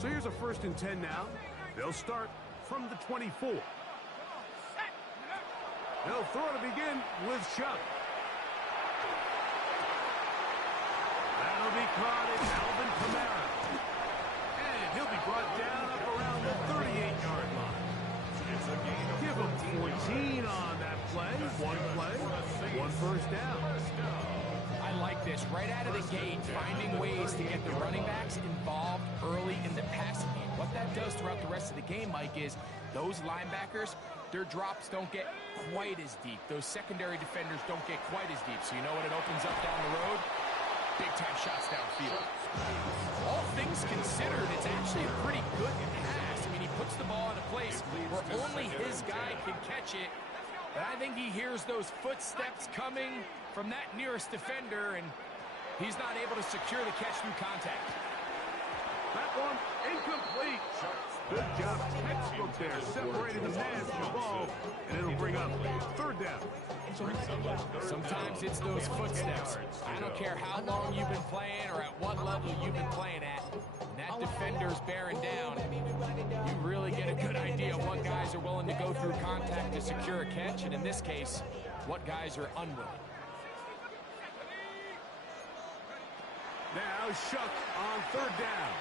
So here's a 1st and 10 now. They'll start from the 24. They'll throw to begin with Chuck. That'll be caught in Alvin Kamara. And he'll be brought down up around the 38-yard line. Give him 14 on that play. One 1st down. I like this. Right out of the gate, finding ways to get the running backs involved early in the passing game. What that does throughout the rest of the game, Mike, is those linebackers, their drops don't get quite as deep. Those secondary defenders don't get quite as deep. So you know what it opens up down the road? Big-time shots downfield. All things considered, it's actually a pretty good pass. I mean, he puts the ball in a place where only his guy can catch it. But I think he hears those footsteps coming from that nearest defender, and he's not able to secure the catch through contact. That one incomplete. Good job, textbook there, separating the man from the ball, and it'll bring up 3rd down. Sometimes it's those footsteps. I don't care how long you've been playing or at what level you've been playing at. When that defender's bearing down, you really get a good idea of what guys are willing to go through contact to secure a catch, and in this case, what guys are unwilling. Now Shuck on 3rd down.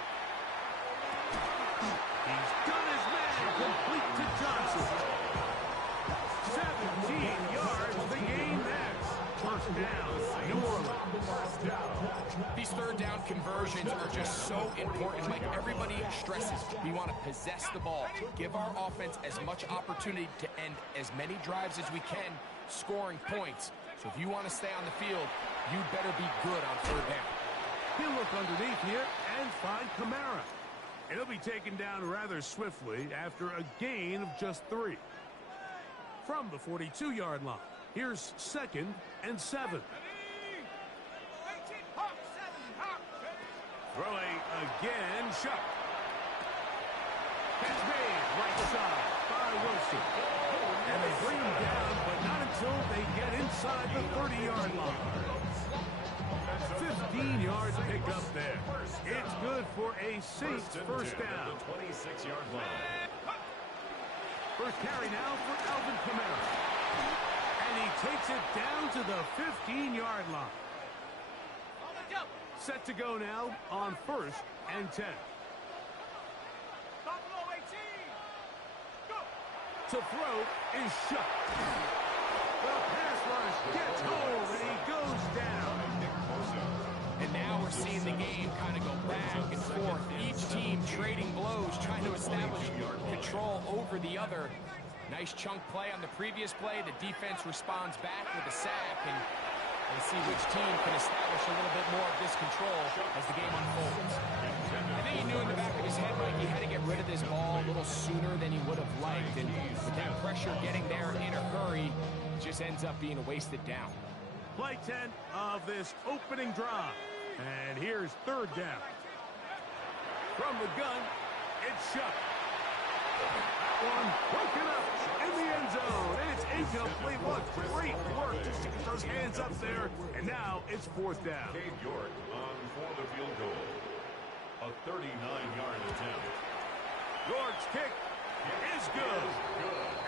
He's done his man, complete to Johnson. 17 yards, the gain there. 1st down, New Orleans. These 3rd down conversions are just so important. Like everybody stresses, we want to possess the ball, give our offense as much opportunity to end as many drives as we can, scoring points. So if you want to stay on the field, you better be good on 3rd down. He'll look underneath here and find Kamara. And he'll be taken down rather swiftly after a gain of just 3. From the 42-yard line, here's 2nd and 7. Throwing again, Shuck. Catch made, right side by Wilson. And they bring him down, but not until they get inside the 30-yard line. 15 yards picked up there. It's good for a Saints 1st down. 26-yard line. First carry now for Alvin Kamara. And he takes it down to the 15-yard line. Set to go now on 1st and 10. To throw is Shuck. The pass rush gets home and he goes down. And now we're seeing the game kind of go back and forth. Each team trading blows, trying to establish control over the other. Nice chunk play on the previous play. The defense responds back with a sack, and we'll see which team can establish a little bit more of this control as the game unfolds. I think he knew in the back of his head, Mike, he had to get rid of this ball a little sooner than he would have liked. And with that pressure getting there in a hurry, it just ends up being a wasted down. Play 10 of this opening drive. And here's 3rd down. From the gun, it's Shuck. That one broken up in the end zone. It's incomplete. What great work just to get those hands up there. And now it's 4th down. Cade York on for the field goal. A 39-yard attempt. York's kick is good.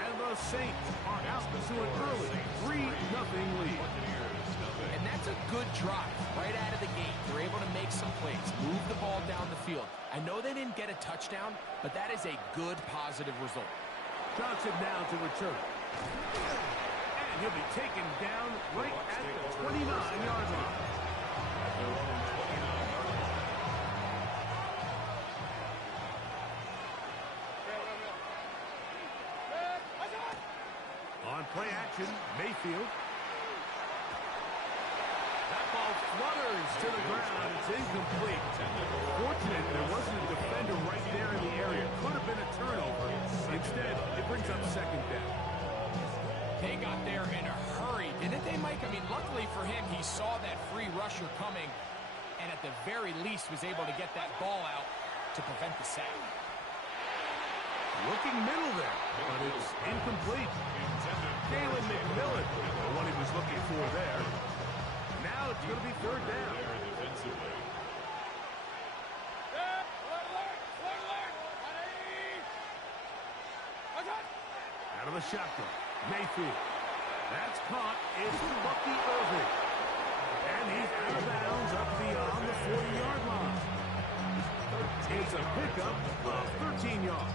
And the Saints are out to an early 3-0 lead. And that's a good drive right out of the gate. They're able to make some plays, move the ball down the field. I know they didn't get a touchdown, but that is a good, positive result. Johnson now to return. And he'll be taken down right at the 29-yard line. On play action, Mayfield. That ball flutters to the ground. It's incomplete. Fortunate there wasn't a defender right there in the area. Could have been a turnover. Instead, it brings up 2nd down. They got there in a hurry, didn't they, Mike? I mean, luckily for him, he saw that free rusher coming and at the very least was able to get that ball out to prevent the sack. Looking middle there, but it's incomplete. Jalen McMillan, the one he was looking for there. Now it's going to be 3rd down. Out of the shotgun. Mayfield. That's caught. It's Bucky Irving. And he's out of bounds up beyond the 40-yard line. It's a pickup of 13 yards.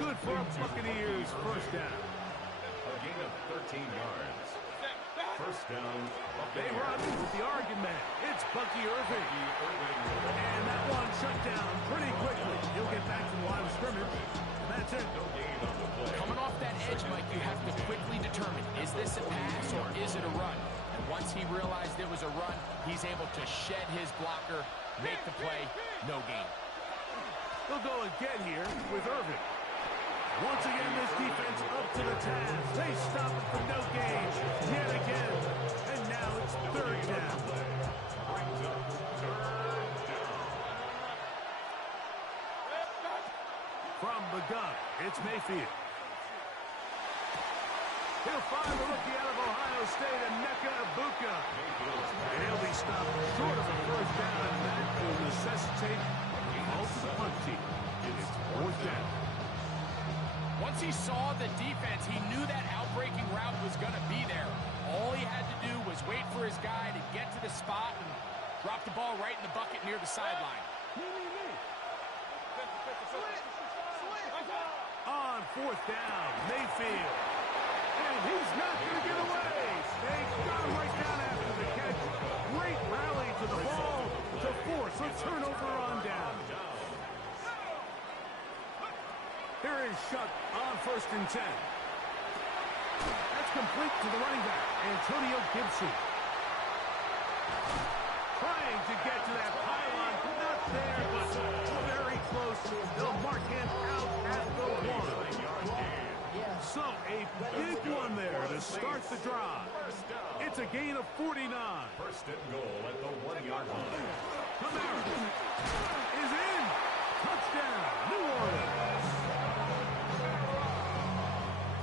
Good for a Buccaneers first down. A gain of 13 yards. First down. They run with the Oregon man. It's Bucky Irving. And that one shut down pretty quickly. He'll get back to the line of scrimmage. And that's it. No gain on the play. Coming off that edge, Mike, you have to quickly determine, is this a pass or is it a run? And once he realized it was a run, he's able to shed his blocker, make the play, no gain. They'll go again here with Irving. Once again, this defense up to the task. They stop it for no gain yet again. And now it's third down. From the gun, it's Mayfield. He'll find the rookie out of Ohio State, Emeka Egbuka. And he'll be stopped short of a first down, and that will necessitate the ultimate punt team. It's fourth down. Once he saw the defense, he knew that outbreaking route was going to be there. All he had to do was wait for his guy to get to the spot and drop the ball right in the bucket near the sideline. On fourth down, Mayfield. And he's not going to get away. They got him right down after the catch. Great rally to the ball to force a turnover on down. Here is Shuck on 1st and 10. That's complete to the running back, Antonio Gibson. Trying to get to that pylon. Not there, but very close. They'll mark him out at the 1. So, a big one there to start the drive. It's a gain of 49. First and goal at the 1-yard line. Kamara is in. Touchdown, New Orleans.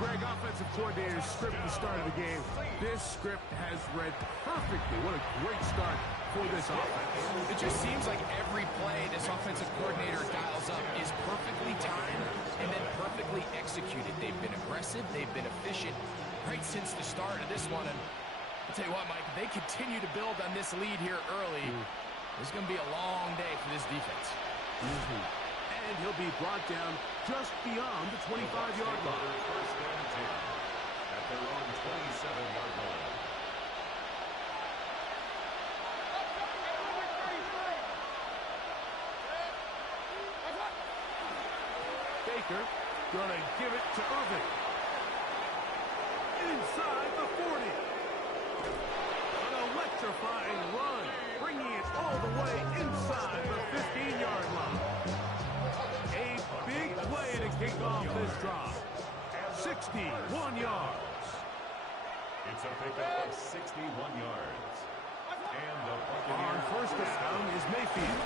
Greg, offensive coordinator's script at the start of the game. This script has read perfectly. What a great start for this offense. It just seems like every play this offensive coordinator dials up is perfectly timed and then perfectly executed. They've been aggressive. They've been efficient right since the start of this one. And I'll tell you what, Mike, if they continue to build on this lead here early, it's going to be a long day for this defense. And he'll be brought down just beyond the 25-yard line. First and 10 at their own 27-yard line. Baker gonna give it to Irving. Inside the 40. An electrifying run, bringing it all the way inside the 15-yard line. A big play to kick off this drive. 61 yards. It's a pickup of 61 yards. And the On first down is Mayfield.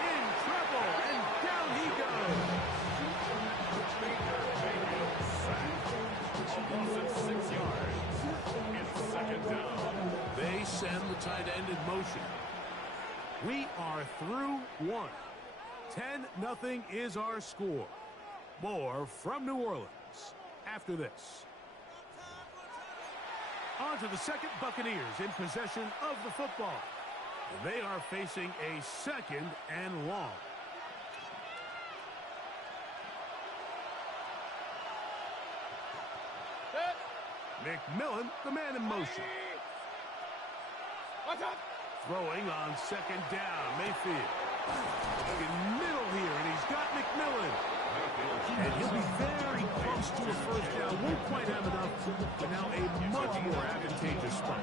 In trouble, and down he goes. Almost 6 yards. It's second down. They send the tight end in motion. We are through one. 10-0 is our score. More from New Orleans after this. On to the second, Buccaneers in possession of the football. They are facing a second and long. McMillan, the man in motion. Throwing on second down, Mayfield. In middle here, and he's got McMillan. And he'll be very close to a first down. Won't quite have enough, but now a much more advantageous spot.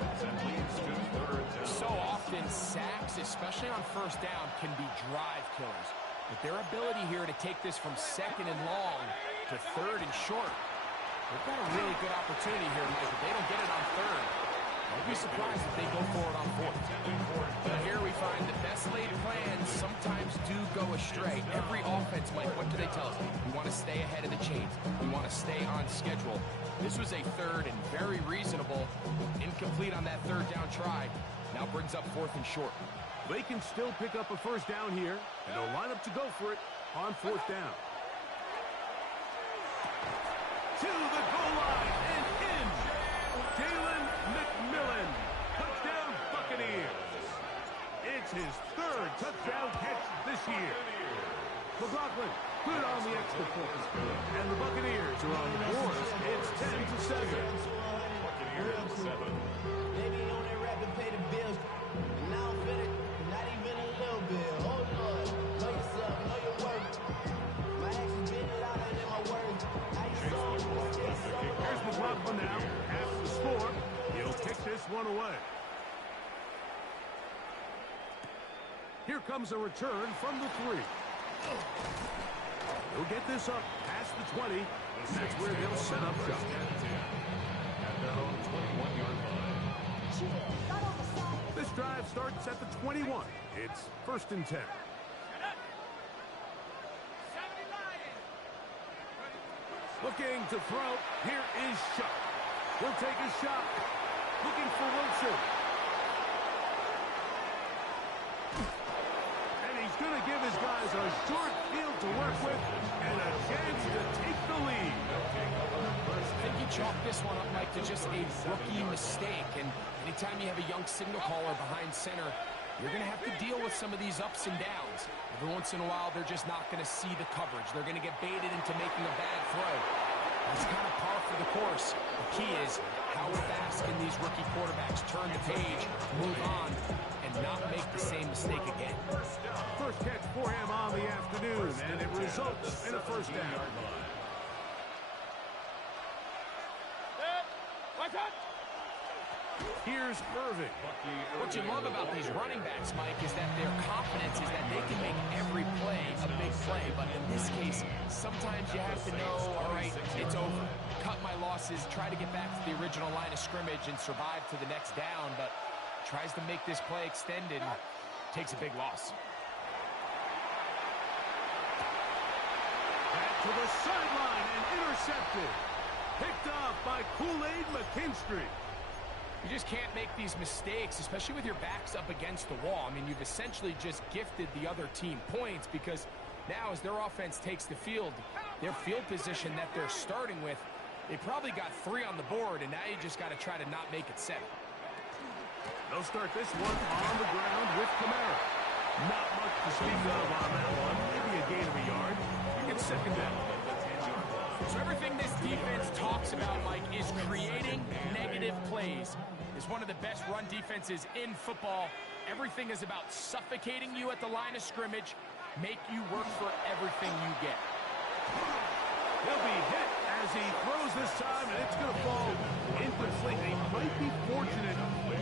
So often, sacks, especially on first down, can be drive killers. But their ability here to take this from second and long to third and short, they've got a really good opportunity here, Mike. If they don't get it on third, don't be surprised if they go for it on fourth. But here we find the best laid plans sometimes do go astray. Every offense, Mike, what do they tell us? We want to stay ahead of the chains. We want to stay on schedule. This was a third and very reasonable. Incomplete on that third down try. Now brings up fourth and short. They can still pick up a first down here, and they'll line up to go for it on fourth down. to the goal line and in. Jalen McMillan. Touchdown, Buccaneers. It's his third touchdown catch this year. McLaughlin good on the extra point. And the Buccaneers are on the board. It's 10-7. Buccaneers 7. Maybe on that rapid pay the bills. And I don't feel it, not even a little bit. Oh Lord, know yourself, know your worth. My actions been louder than my words. How you saw, Here's McLaughlin now. Half the score. He'll kick this one away. Here comes a return from the 3. He'll get this up past the 20. That's where they'll set up shop. At their own 21-yard line. This drive starts at the 21. It's 1st and 10. Looking to throw. Here is Shuck. He'll take a shot. Looking for Wilson. And he's going to give his guys a short field to work with and a chance to take the lead. I think you chalk this one up, Mike, to just a rookie mistake. And anytime you have a young signal caller behind center, you're going to have to deal with some of these ups and downs. Every once in a while, they're just not going to see the coverage. They're going to get baited into making a bad throw. It's kind of par for the course. The key is how fast can these rookie quarterbacks turn the page, move on, and not make the same mistake again. First catch for him on the afternoon, and it results in a first down. Here's Irving. What you love about these running backs, Mike, is that their confidence is that they can make every play a big play. But in this case, sometimes you have to know, all right, it's over. Cut my losses, try to get back to the original line of scrimmage and survive to the next down, but tries to make this play extended and takes a big loss. Back to the sideline and intercepted. Picked off by Kool-Aid McKinstry. You just can't make these mistakes, especially with your backs up against the wall. I mean, you've essentially just gifted the other team points because now as their offense takes the field, their field position that they're starting with, they probably got 3 on the board, and now you just got to try to not make it 7. They'll start this one on the ground with Kamara. Not much to speak of on that one. Maybe a gain of a yard. It's 2nd down. So everything this defense talks about, Mike, is creating negative plays. It's one of the best run defenses in football. Everything is about suffocating you at the line of scrimmage, make you work for everything you get. He'll be hit as he throws this time, and it's going to fall incomplete. He might be fortunate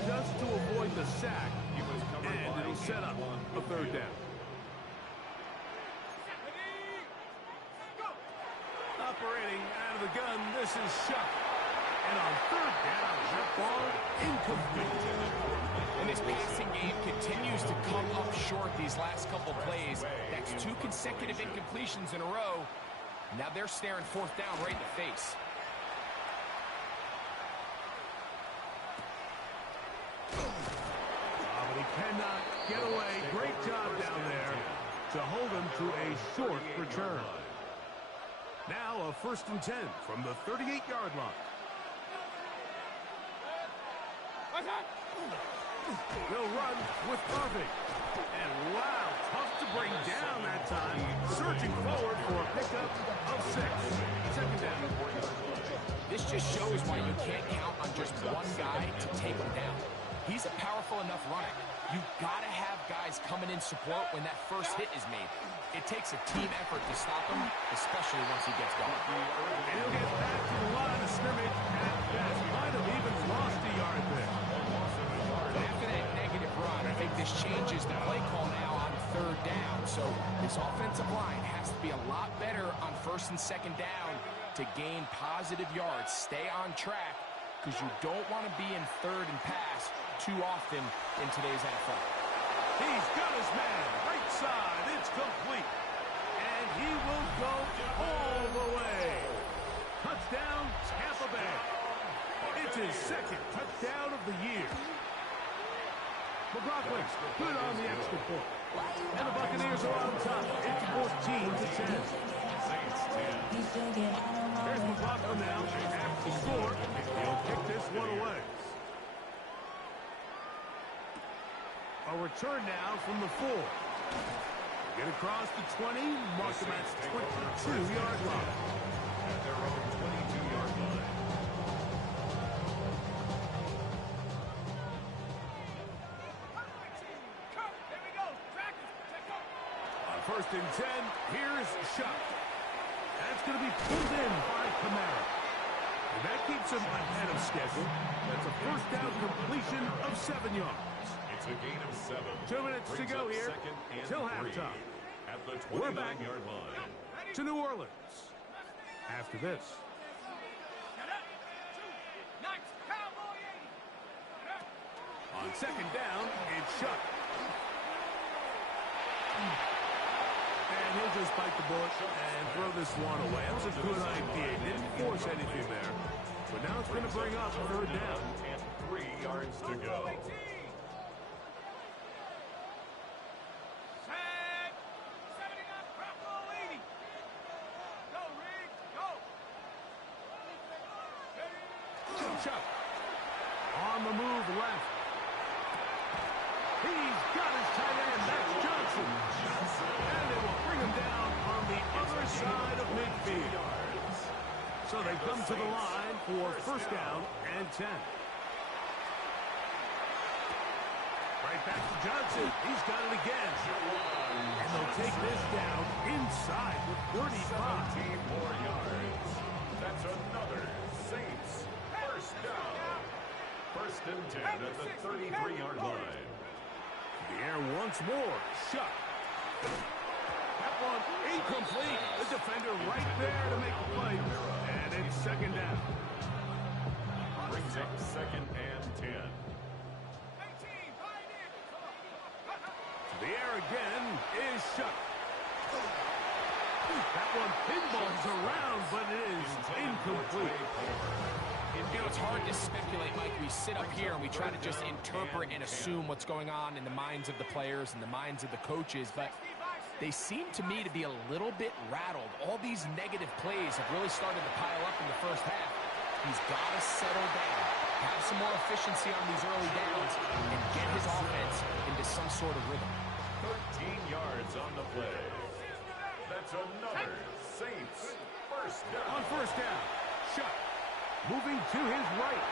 just to avoid the sack, and it'll set up a 3rd down. Operating out of the gun, this is Shuck. And on 3rd down, that ball incomplete. And this passing game continues to come up short these last couple plays. That's 2 consecutive incompletions in a row. Now they're staring 4th down right in the face. But he cannot get away. Great job down there to hold him to a short return. Now a 1st and 10 from the 38-yard line. They'll run with Irving. And wow, tough to bring down that time. Surging forward for a pickup of 6. 2nd down. This just shows why you can't count on just one guy to take him down. He's a powerful enough runner. You've got to have guys coming in support when that first hit is made. It takes a team effort to stop him, especially once he gets going. And he'll get back to the line of scrimmage at best. Might have even lost a yard there. After that negative run, I think this changes the play call now on 3rd down. So this offensive line has to be a lot better on 1st and 2nd down to gain positive yards. Stay on track because you don't want to be in 3rd and pass too often in today's NFL. He's got his man. Right side. It's complete. And he will go all the way. Touchdown, Tampa Bay. It's his 2nd touchdown of the year. McLaughlin good on the extra point. And the Buccaneers are on top. It's 14-10. Here's McLaughlin now. A return now from the 4. Get across the 20, mark them at 22-yard line. At their own 22-yard line. On 1st and 10, here's Shuck. That's going to be pulled in by Kamara. And that keeps him ahead of schedule. That's a first down completion of 7 yards. It's a gain of 7. 2 minutes to go here till halftime. At the We're back 29-yard line. to New Orleans. After this. On 2nd down, it's Shuck. And he'll just bite the bullet and throw this one away. That was a good idea. Didn't force anything there. But now it's going to bring up 3rd down. And 3 yards to go. Chuck on the move left. He's got his tight end. That's Johnson. And they will bring him down on the other side of midfield. So they come to the line for 1st down and 10. Right back to Johnson. He's got it again. And they'll take this down inside with 35. 17 more yards. That's another Saints first down. 1st and 10 at the 33-yard line. The air once more. Shuck. That one incomplete. The defender right there to make the play. And it's 2nd down. Brings up 2nd and 10. The air again is Shuck. That one pinballs around, but it is incomplete. You know, it's hard to speculate, Mike. We sit up here and we try to just interpret and assume what's going on in the minds of the players and the minds of the coaches, but they seem to me to be a little bit rattled. All these negative plays have really started to pile up in the first half. He's got to settle down, have some more efficiency on these early downs, and get his offense into some sort of rhythm. 13 yards on the play. That's another Saints first down. On 1st down, Shuck moving to his right.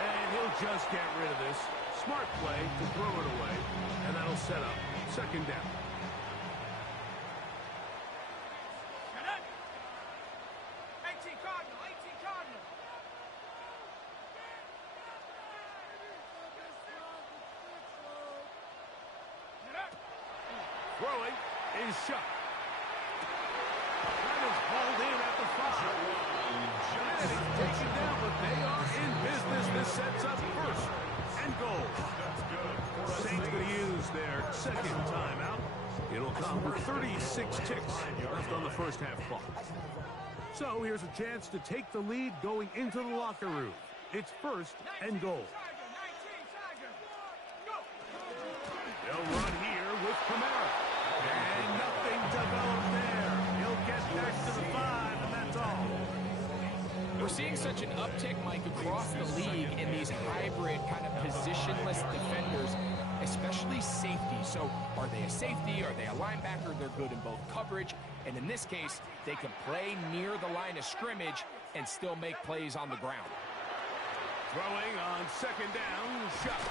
And he'll just get rid of this. Smart play to throw it away. And that'll set up 2nd down. Throwing is Shuck. That is hauled in at the 5. And it's taken down, but they are in business. This sets up 1st and goal. Saints going to use their 2nd timeout. It'll come with 36 ticks left on the first half clock. So here's a chance to take the lead going into the locker room. It's 1st and goal. They'll run here with Kamara. And nothing developed there. He'll get back to the 5, and that's all. We're seeing such an uptick, Mike, across the league in these hybrid kind of positionless defenders, especially safety. So are they a safety? Are they a linebacker? They're good in both coverage. And in this case, they can play near the line of scrimmage and still make plays on the ground. Throwing on 2nd down, Shuck.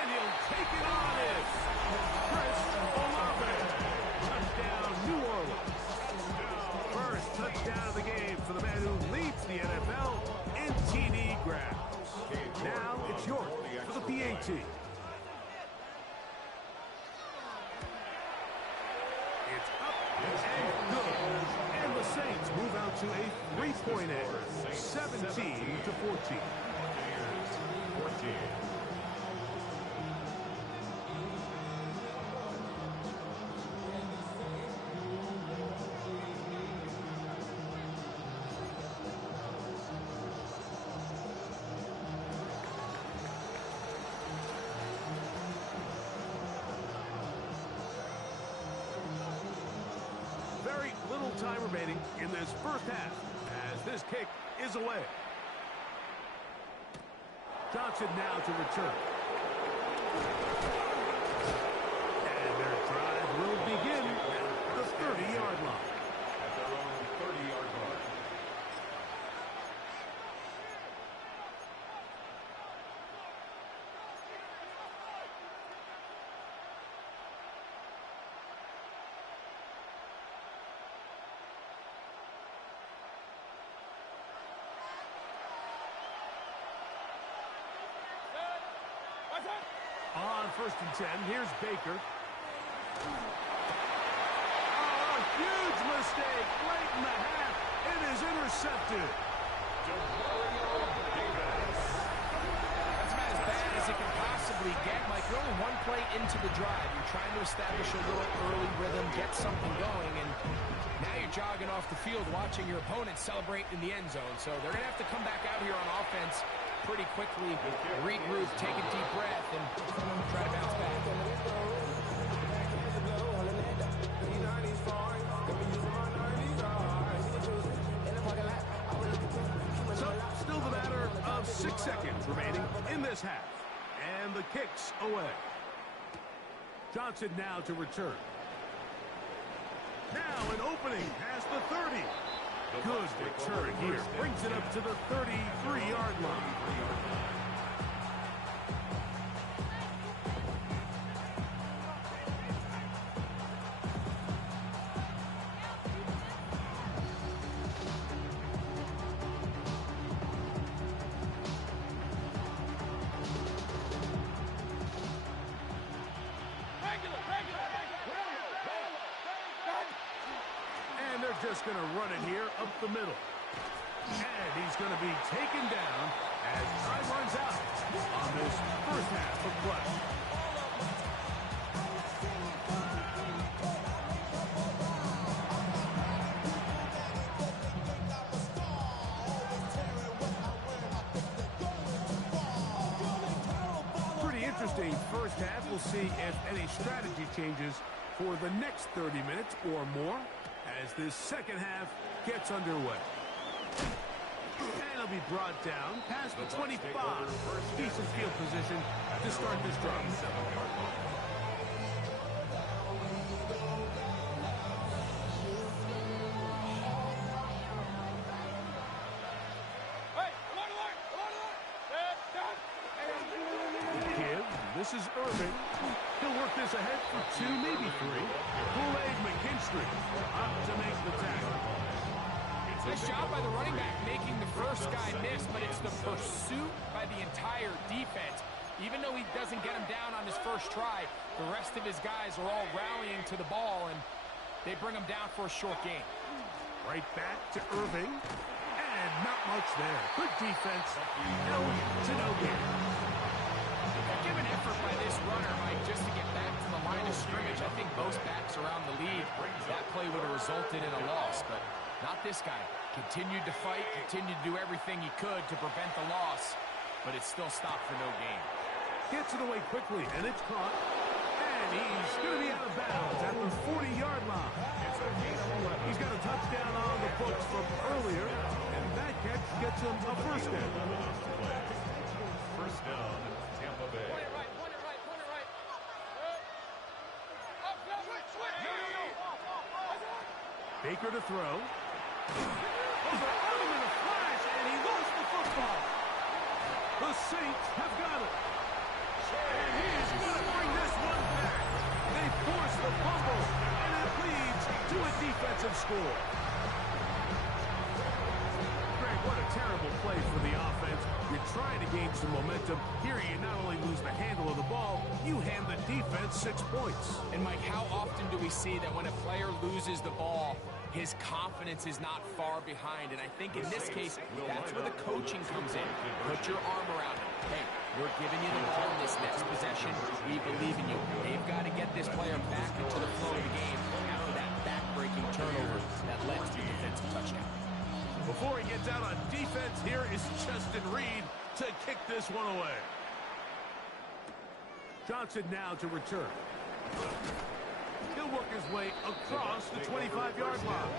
And he'll take it on it. Chris Olave. Touchdown, New Orleans. First touchdown of the game for the man who leads the NFL in TD grabs. Now it's York for the PAT. It's up and good. And the Saints move out to a 3-point edge, 17-14. 14. Very little time remaining in this first half as this kick is away. Johnson now to return. And their drive will begin at the 30-yard line. At their own 30-yard line. On 1st and 10, here's Baker. Oh, a huge mistake late in the half. It is intercepted. That's about as bad as it can possibly get. Mike, you're only one play into the drive. You're trying to establish a little early rhythm, get something going, and now you're jogging off the field watching your opponent celebrate in the end zone. So they're going to have to come back out here on offense pretty quickly, regroup, take a deep breath, and try to bounce back. So, still the matter of 6 seconds remaining in this half. And the kick's away. Johnson now to return. Now an opening past the 30. Good return here. Brings it up to the 33-yard line. And they're just going to run it here up the middle. And he's going to be taken down as time runs out on this first half of play. Pretty interesting first half. We'll see if any strategy changes for the next 30 minutes or more as this second half gets underway. And he'll be brought down past the 25. Decent field position to start this drive. Give. This is Irving. He'll work this ahead for 2, maybe 3. Kool-Aid McKinstry up to make the tackle. Nice job by the running back making the first guy miss, but it's the pursuit by the entire defense. Even though he doesn't get him down on his first try, the rest of his guys are all rallying to the ball, and they bring him down for a short gain. Right back to Irving. And not much there. Good defense. Held to no gain. Give an effort by this runner, Mike, just to get back to the line of scrimmage. I think most backs around the league, that play would have resulted in a loss, but not this guy. Continued to fight, continued to do everything he could to prevent the loss, but it still stopped for no gain. Gets it away quickly, and it's caught. And he's going to be out of bounds at the 40-yard line. He's got a touchdown on the books from earlier, and that catch gets him a first down. First down, Tampa Bay. Baker to throw. Out in a flash, and he lost the football. The Saints have got it. And he is going to bring this one back. They force the fumble, and it leads to a defensive score. Greg, what a terrible play for the offense. You're trying to gain some momentum. Here you not only lose the handle of the ball, you hand the defense 6 points. And Mike, how often do we see that when a player loses the ball, his confidence is not far behind? And I think in this case, that's where the coaching comes in. Put your arm around him. Hey, we're giving you the ball in this next possession. We believe in you. They've got to get this player back into the flow of the game after that back-breaking turnover that led to the defensive touchdown. Before he gets out on defense, here is Justin Reed to kick this one away. Johnson now to return. He'll work his way across the 25-yard line.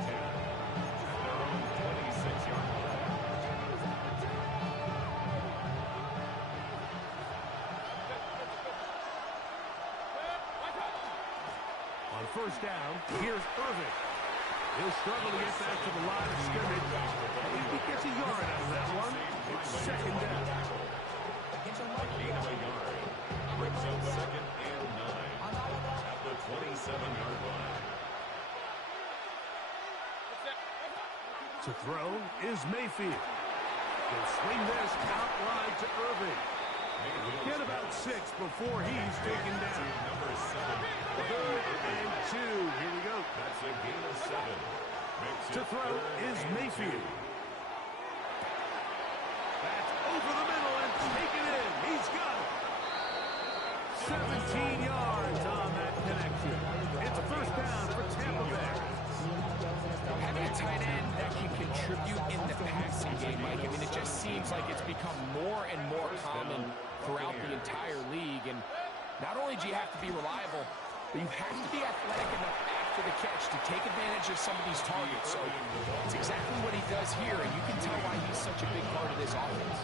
26-yard line. first down. Here's Irving. He'll struggle to get back to the line of scrimmage. Maybe he gets a yard out of that one. It's second down. Gain of a yard. Brings up second and 9 at the 27-yard line. To throw is Mayfield. He'll swing this out wide to Irving. Get about 6 before he's taken down. Number 7. 3rd and 2. Here we go. That's a gain of 7. Makes To it throw 3rd is and Mayfield. 2. That's over the middle and taken in. He's got it. 17 yards on that connection. It's a first down for Tampa Bay. Having a tight end that can contribute in the passing game, Mike, I mean, it just seems like it's become more and more common throughout the entire league. And not only do you have to be reliable, but you have to be athletic enough after the catch to take advantage of some of these targets. So it's exactly what he does here, and you can tell why he's such a big part of this offense.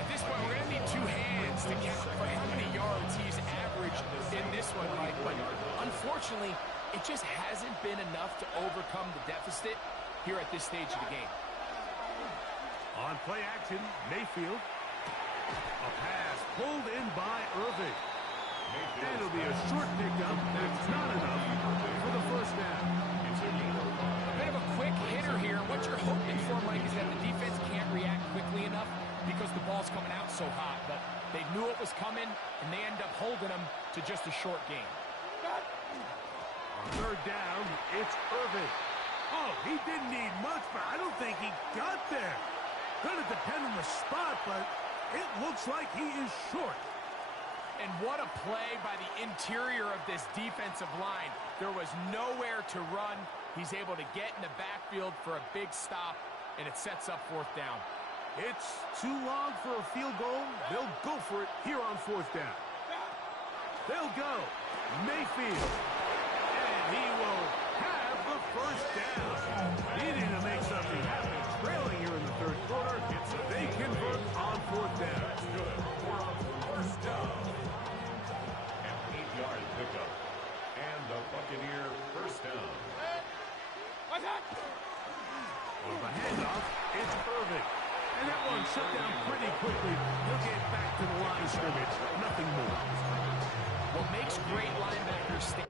At this point, we're going to need 2 hands to count for how many yards he's averaged in this one, Mike. But unfortunately, it just hasn't been enough to overcome the deficit here at this stage of the game. On play action, Mayfield. A pass pulled in by Irving. And it'll be a short pickup. That's not enough for the first down. A bit of a quick hitter here. What you're hoping for, Mike, is that the defense can't react quickly enough because the ball's coming out so hot. But they knew it was coming, and they end up holding them to just a short game. On 3rd down, it's Irving. Oh, he didn't need much, but I don't think he got there. Going to depend on the spot, but it looks like he is short. And what a play by the interior of this defensive line. There was nowhere to run. He's able to get in the backfield for a big stop, and it sets up 4th down. It's too long for a field goal. They'll go for it here on 4th down. They'll go. Mayfield. And he will have the first down. Needing to make something happen. Trailing here in the 3rd quarter. They convert on 4th down. First down. An 8-yard pickup. And the Buccaneer first down. On the handoff, it's Irving. And that one shut down pretty quickly. He'll get back to the line of scrimmage. Nothing more. What makes great linebackers stand.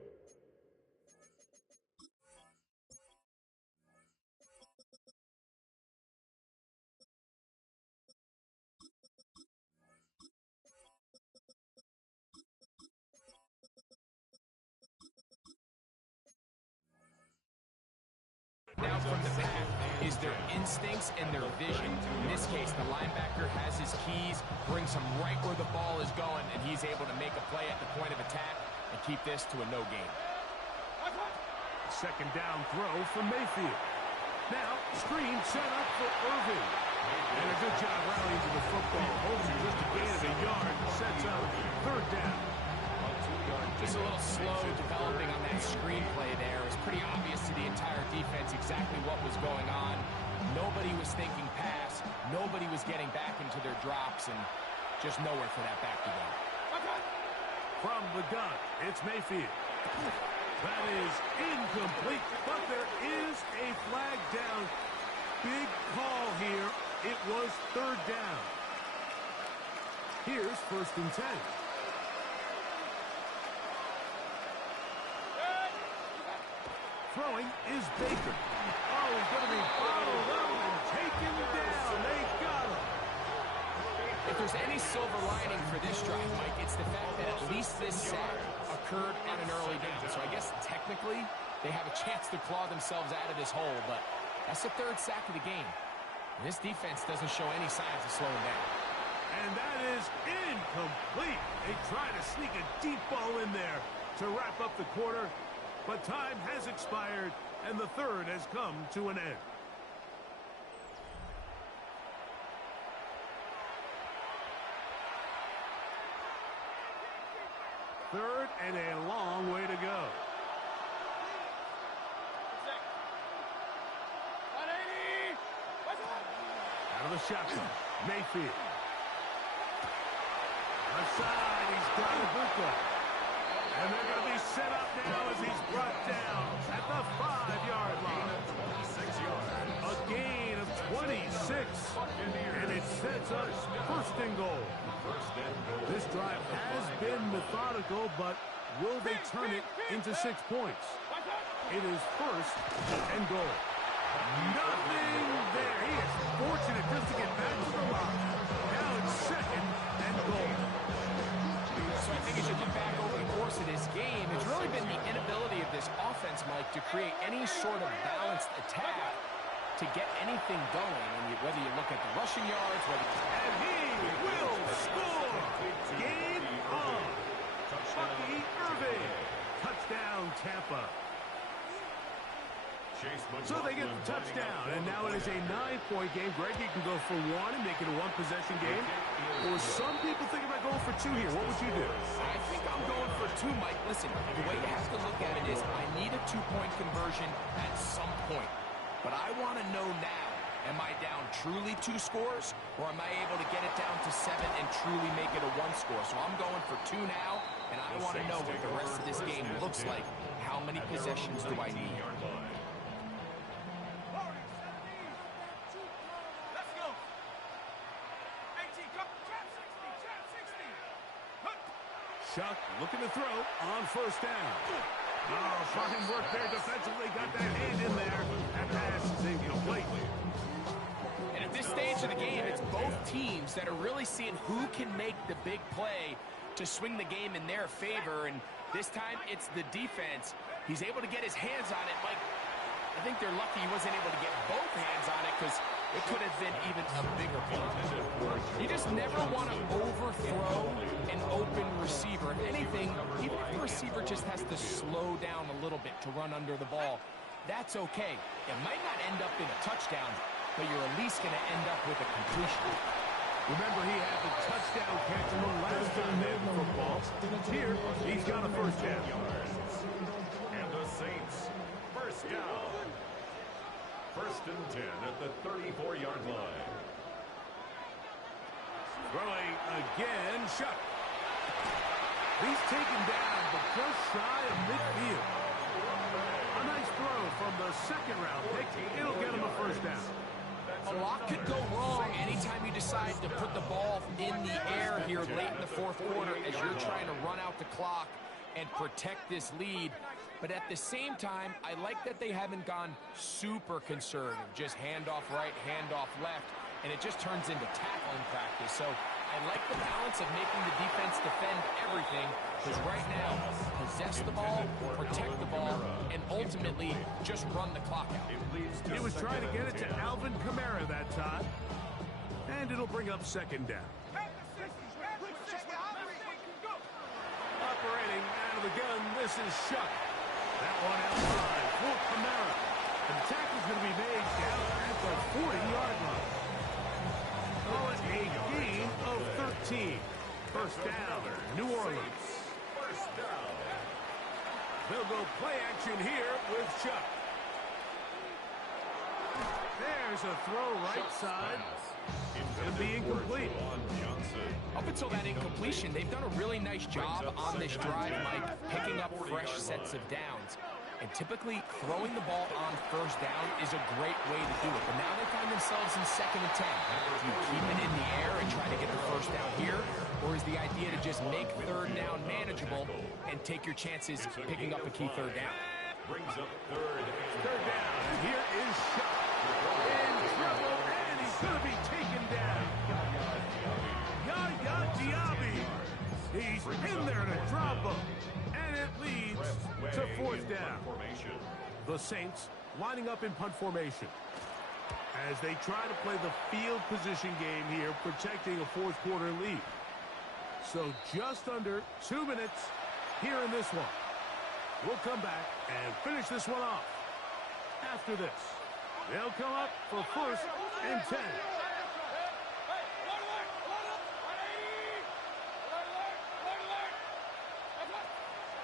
Now from the back is their instincts and their vision. In this case, the linebacker has his keys, brings him right where the ball is going, and he's able to make a play at the point of attack and keep this to a no gain. 2nd down throw for Mayfield. Now, screen set up for Irving. And a good job rallying to the football. Holding just a gain of a yard. Sets up 3rd down. Just a little slow developing on that screenplay there. It was pretty obvious to the entire defense exactly what was going on. Nobody was thinking pass. Nobody was getting back into their drops, and just nowhere for that back to go. From the gun, it's Mayfield. That is incomplete, but there is a flag down. Big call here. It was 3rd down. Here's 1st and 10. Throwing is Baker. Oh, he's going to be bottled up and taken down. They got him. If there's any silver lining for this drive, Mike, it's the fact that at least this sack occurred on an early down. So I guess technically they have a chance to claw themselves out of this hole, but that's the 3rd sack of the game. And this defense doesn't show any signs of slowing down. And that is incomplete. They try to sneak a deep ball in there to wrap up the quarter. But time has expired, and the 3rd has come to an end. Third and a long way to go. Out of the shotgun, Mayfield. Left side, he's got a boot. And they're going to be set up now as he's brought down at the 5-yard line. 26 yards. A gain of 26. And it sets up first and goal. First and goal. This drive has been methodical, but will they turn it into 6 points? It is first and goal. Nothing there. He is fortunate just to get back to the line. Now it's second and goal. So I think as you look back over the course of this game, it's really been the inability of this offense, Mike, to create any sort of balanced attack to get anything going. And whether you look at the rushing yards, And he will score. Game on. Bucky Irving. Touchdown, Tampa. So they get the touchdown, and now it is a 9-point game. Greg, you can go for 1 and make it a 1-possession game. Or some people think about going for 2 here. What would you do? I think I'm going for 2, Mike. Listen, the way you have to look at it is I need a 2-point conversion at some point. But I want to know now, am I down truly 2 scores, or am I able to get it down to 7 and truly make it a 1 score? So I'm going for 2 now, and I want to know what the rest of this game looks like. How many possessions do I need? Chuck looking to throw on first down. Oh, fine work there defensively. Got that hand in there. That pass is incomplete. And at this stage of the game, it's both teams that are really seeing who can make the big play to swing the game in their favor. And this time, it's the defense. He's able to get his hands on it. Mike, I think they're lucky he wasn't able to get both hands on it because it could have been even a bigger play. You just never want to overthrow an open receiver. If anything, even if the receiver just has to slow down a little bit to run under the ball, that's okay. It might not end up in a touchdown, but you're at least going to end up with a completion. Remember, he had the touchdown catch on the last time they had the football. Here, he's got a first down. And the Saints, first down. First and 10 at the 34-yard line. Throwing again, Chuck. He's taken down, but just shy of midfield. A nice throw from the second-round pick. It'll get him a first down. A lot could go wrong anytime you decide to put the ball in the air here late in the fourth quarter as you're trying to run out the clock and protect this lead. But at the same time, I like that they haven't gone super conservative. Just handoff right, handoff left, and it just turns into tackling practice. So I like the balance of making the defense defend everything, because right now, possess the ball, protect the ball, and ultimately just run the clock out. He was trying to get it to Alvin Kamara that time, and it'll bring up second down. Operating out of the gun, this is Chuck. That one outside for Kamara. And the tackle's going to be made down at the 40-yard line. Call it a gain of 13. First down, New Orleans. First down. They'll go play action here with Chuck. There's a throw right side. It's going to be incomplete. Up until that incompletion, they've done a really nice job on this drive, Mike, picking up fresh sets of downs. And typically, throwing the ball on first down is a great way to do it. But now they find themselves in 2nd and 10. Do you keep it in the air and try to get the first down here? Or is the idea to just make third down manageable and take your chances picking up a key third down? Brings up third. Third down, and here is Chuck. In trouble, and he's going to be taken down. Yaya Diaby. He's in there to drop him. And it leads to fourth down. The Saints lining up in punt formation as they try to play the field position game here, protecting a fourth quarter lead. So just under 2 minutes here in this one. We'll come back and finish this one off. After this, they'll come up for first and 10.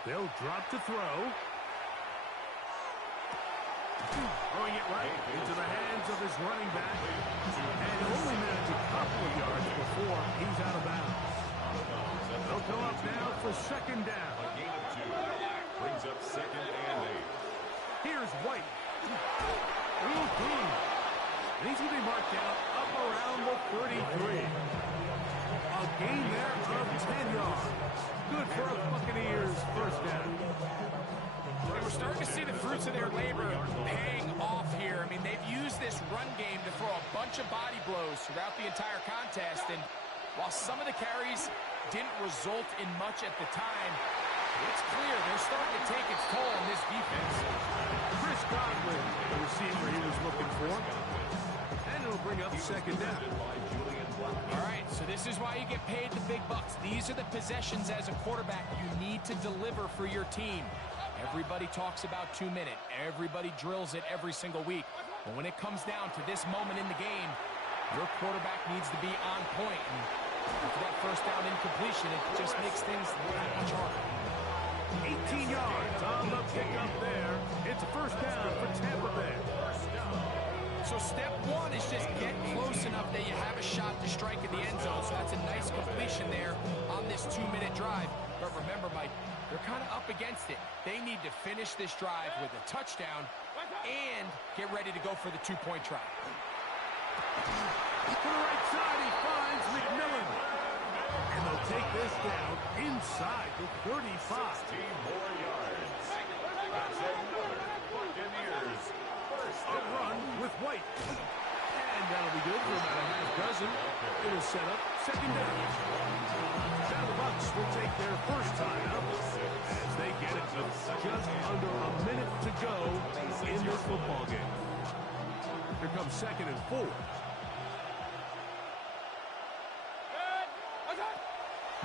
They'll drop to throw. Throwing it right into the hands of his running back. And only managed a couple of yards before he's out of bounds. They'll come up now for second down. brings up 2nd and 8. Here's White. And he's going to be marked down up around the 33. A gain there of 10 yards. Good for a Buccaneers first down. And we're starting to see the fruits of their labor paying off here. I mean, they've used this run game to throw a bunch of body blows throughout the entire contest. And while some of the carries didn't result in much at the time, it's clear they're starting to take its toll on this defense. Chris Godwin, the receiver he was looking for. And it'll bring up 2nd down. All right, so this is why you get paid the big bucks. These are the possessions as a quarterback you need to deliver for your team. Everybody talks about 2 minute. Everybody drills it every single week. But when it comes down to this moment in the game, your quarterback needs to be on point. And after that first down incompletion, it just makes things that much harder. 18 yards on the pickup there. It's a first down for Tampa Bay. So step one is just get close enough that you have a shot to strike in the end zone. So that's a nice completion there on this 2-minute drive. But remember, Mike, they're kind of up against it. They need to finish this drive with a touchdown and get ready to go for the 2-point try. To the right side, he finds McMillan. And they'll take this down inside the 35. 16 more yards. That's another Buccaneers first A down. run with White. And that'll be good for about a half dozen. It'll set up 2nd down. Now the Bucs will take their first time out as they get it to just under a minute to go in this football game. Here comes 2nd and 4.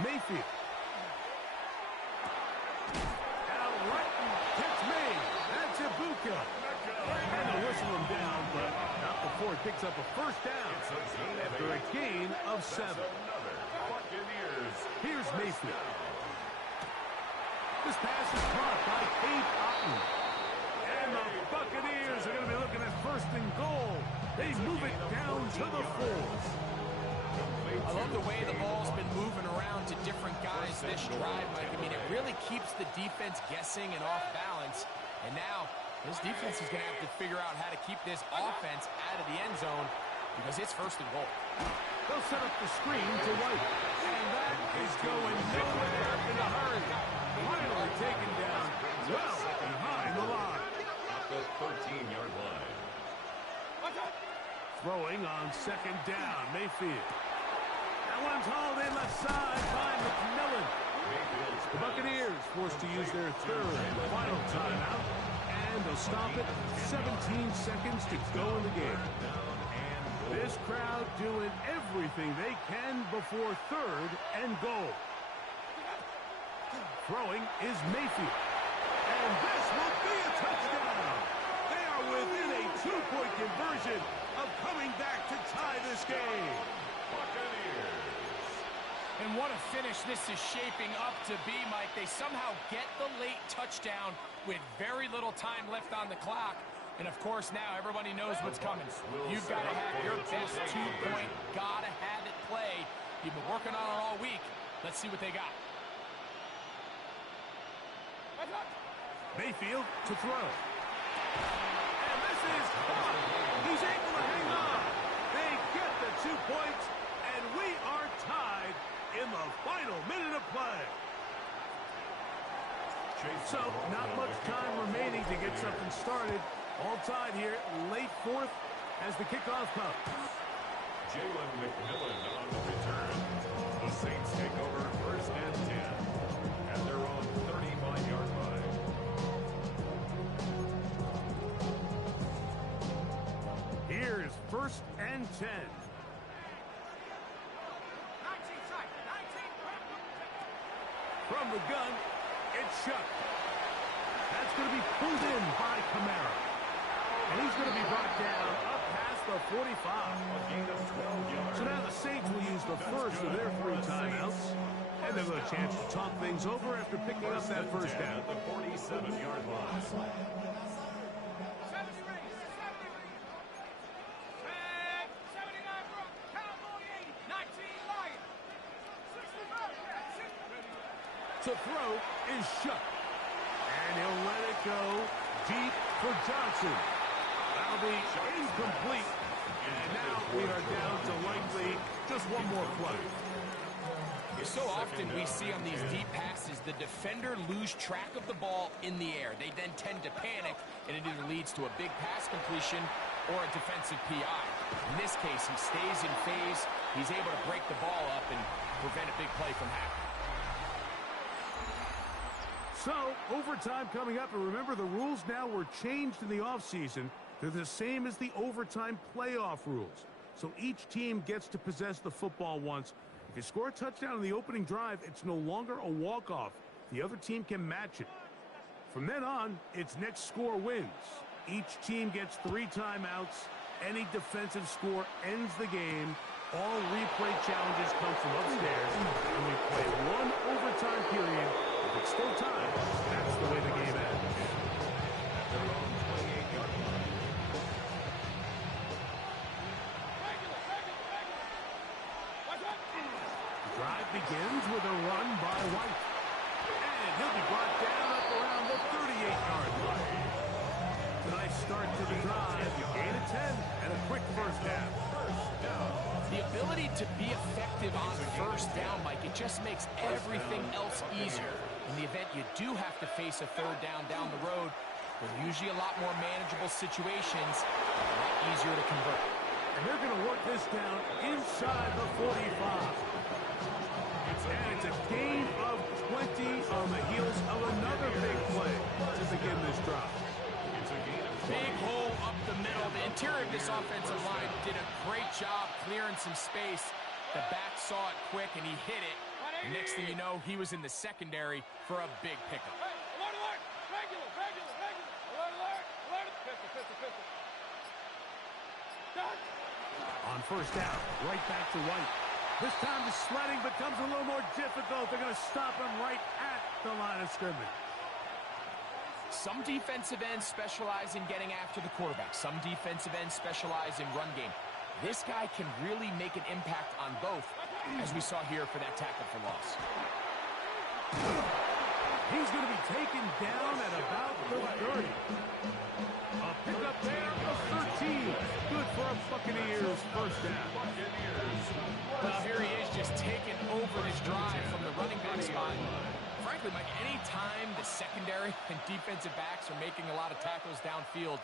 Mayfield. Out right, hits me. That's Ibuka. And they'll whistle him down, but not before it picks up a first down after a gain of 7. Buccaneers. Here's Mayfield. This pass is caught by Cade Otton. And the Buccaneers are going to be looking at 1st and goal. They move it down to the 4. I love the way the ball's been moving around to different guys this drive, Mike. I mean, it really keeps the defense guessing and off balance. And now, this defense is going to have to figure out how to keep this offense out of the end zone because it's 1st and goal. They'll set up the screen to White. And that is going nowhere in a hurry. Finally taken down well behind the line. The 13-yard line. Throwing on 2nd down, Mayfield. That one's hauled in left side by McMillan. The Buccaneers forced to use their 3rd and final timeout. And they'll stop it. 17 seconds to go in the game. This crowd doing everything they can before 3rd and goal. Throwing is Mayfield. And this will be a touchdown. They are within a 2-point conversion of coming back to tie this game. Buccaneers. And what a finish this is shaping up to be, Mike. They somehow get the late touchdown with very little time left on the clock. And, of course, now everybody knows what's coming. You've got to have your best 2-point, got to have it play. You've been working on it all week. Let's see what they got. Mayfield to throw. And this is caught. He's able to hang on. They get the 2 points, and we are tied in the final minute of play. So, not much time remaining to get something started. All tied here, late 4th as the kickoff comes. Jalen McMillan on the return. The Saints take over 1st and 10 at their own 35-yard line. Here's 1st and 10. From the gun, it's Shuck. That's going to be pulled in by Kamara. And he's going to be brought down up past the 45. So now the Saints will use the first of their 3 timeouts. And they'll have a chance to talk things over after picking up that first down. At the 47-yard line. To throw is Shuck. And And he'll let it go deep for Johnson. That'll be incomplete. And now we are down to likely just one more play. So often we see on these deep passes, the defender lose track of the ball in the air. They then tend to panic, and it either leads to a big pass completion or a defensive PI. In this case, he stays in phase. He's able to break the ball up and prevent a big play from happening. So, overtime coming up, and remember the rules now were changed in the offseason. They're the same as the overtime playoff rules. So each team gets to possess the football once. If you score a touchdown in the opening drive, it's no longer a walk-off. The other team can match it. From then on, it's next score wins. Each team gets 3 timeouts. Any defensive score ends the game. All replay challenges come from upstairs, and we play one overtime period. If it's still time, that's the way the game ends. The drive begins with a run by White. And he'll be brought down up around the 38-yard line. Nice start to the drive. Gain of 10 and a quick first half. The ability to be effective on first down, Mike, it just makes everything else easier. In the event you do have to face a third down the road, they're usually a lot more manageable situations, a lot easier to convert. And they're going to work this down inside the 45. And it's a gain of 20 on the heels of another big play to begin this drive. Big hole up the middle. The interior of this offensive line did a great job clearing some space. The back saw it quick, and he hit it. And next thing you know, he was in the secondary for a big pickup. On first down, right back to White. This time the sledding becomes a little more difficult. They're going to stop him right at the line of scrimmage. Some defensive ends specialize in getting after the quarterback. Some defensive ends specialize in run game. This guy can really make an impact on both, as we saw here for that tackle for loss. He's going to be taken down at about the 30. A pickup there of 13. Good for a Buccaneers first down. Well, here he is just taking over this drive from the running back spot. Frankly, Mike, any time the secondary and defensive backs are making a lot of tackles downfield,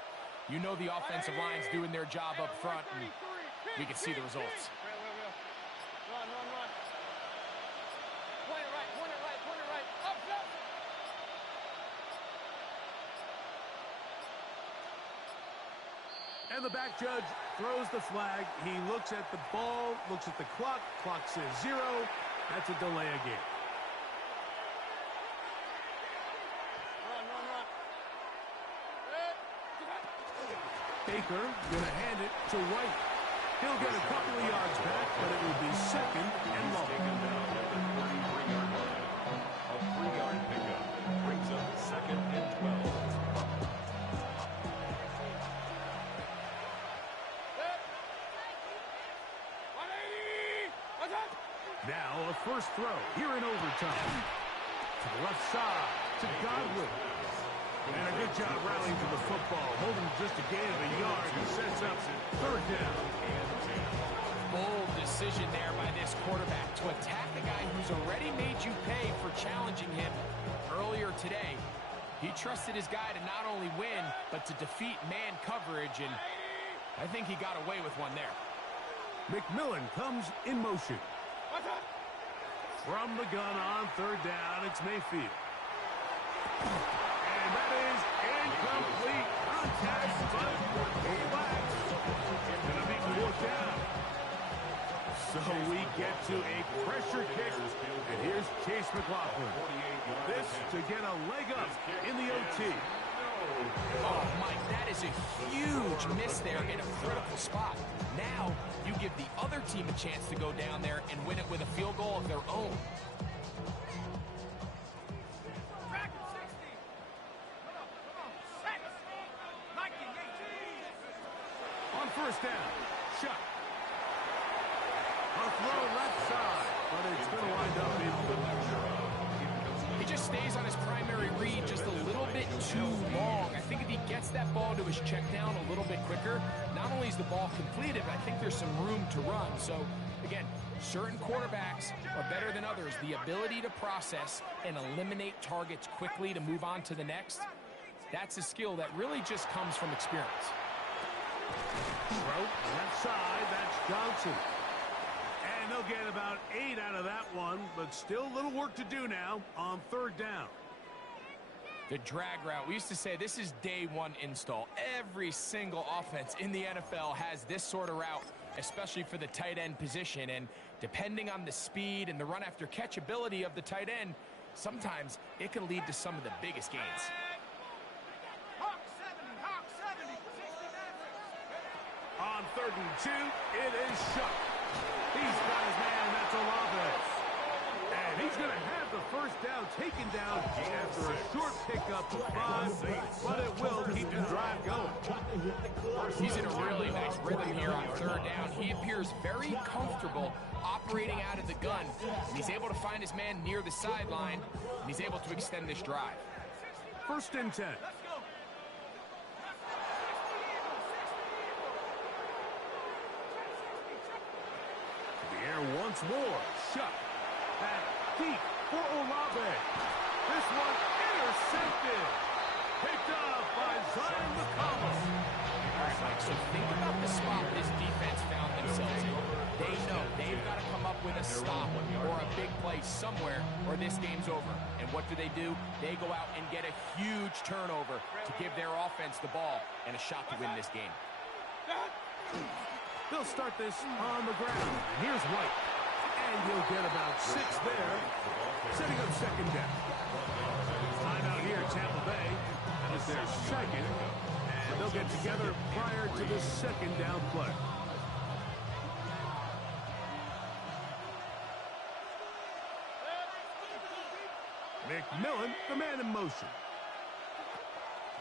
you know the offensive line's doing their job up front, and we can see the results. Run. Point it right. Up. And the back judge throws the flag. He looks at the ball, looks at the clock. Clock says 0. That's a delay of game. Baker going to hand it to White. He'll get a couple of yards back, but it will be second and long. A 3-yard pickup brings up second and 12. Now a first throw here in overtime. To the left side, to Godwin. And a good job rallying to the football. Holding just a gain of a yard and sets up third down. Bold decision there by this quarterback to attack a guy who's already made you pay for challenging him earlier today. He trusted his guy to not only win, but to defeat man coverage, and I think he got away with one there. McMillan comes in motion. From the gun on third down, it's Mayfield. And that is incomplete. Contact, but flag. It's going to be 4th down. So we get to a pressure kick, and here's Chase McLaughlin. This to get a leg up in the OT. Oh, Mike, that is a huge miss there in a critical spot. Now you give the other team a chance to go down there and win it with a field goal of their own. On first down, Chuck. A throw left side, but it's going to wind up in. He just stays on his primary read just a little bit too long. I think if he gets that ball to his check down a little bit quicker, not only is the ball completed, but I think there's some room to run. So, again, certain quarterbacks are better than others. The ability to process and eliminate targets quickly to move on to the next, that's a skill that really just comes from experience. Throw left side, that's Johnson. And they'll get about 8 out of that one, but still a little work to do now on third down. The drag route, we used to say this is day one install. Every single offense in the NFL has this sort of route, especially for the tight end position. And depending on the speed and the run after catch ability of the tight end, sometimes it can lead to some of the biggest gains. On 3rd and 2, it is Shuck. He's got his man, that's Olave. And he's going to have the first down taken down after a short pickup of 5, but it will keep the drive going. He's in a really nice rhythm here on 3rd down. He appears very comfortable operating out of the gun, and he's able to find his man near the sideline, and he's able to extend this drive. 1st and 10. Once more, Shuck. Back deep for Olave. This one intercepted. Picked up by Zion McCollum. All right, Mike, so think about the spot this defense found themselves in. They know they've got to come up with a stop or a big play somewhere or this game's over. And what do? They go out and get a huge turnover to give their offense the ball and a shot to win this game. They'll start this on the ground. Here's White. And you'll get about 6 there, setting up 2nd down. Timeout here, Tampa Bay. That is their 2nd. And they'll get together prior to the 2nd down play. McMillan, the man in motion.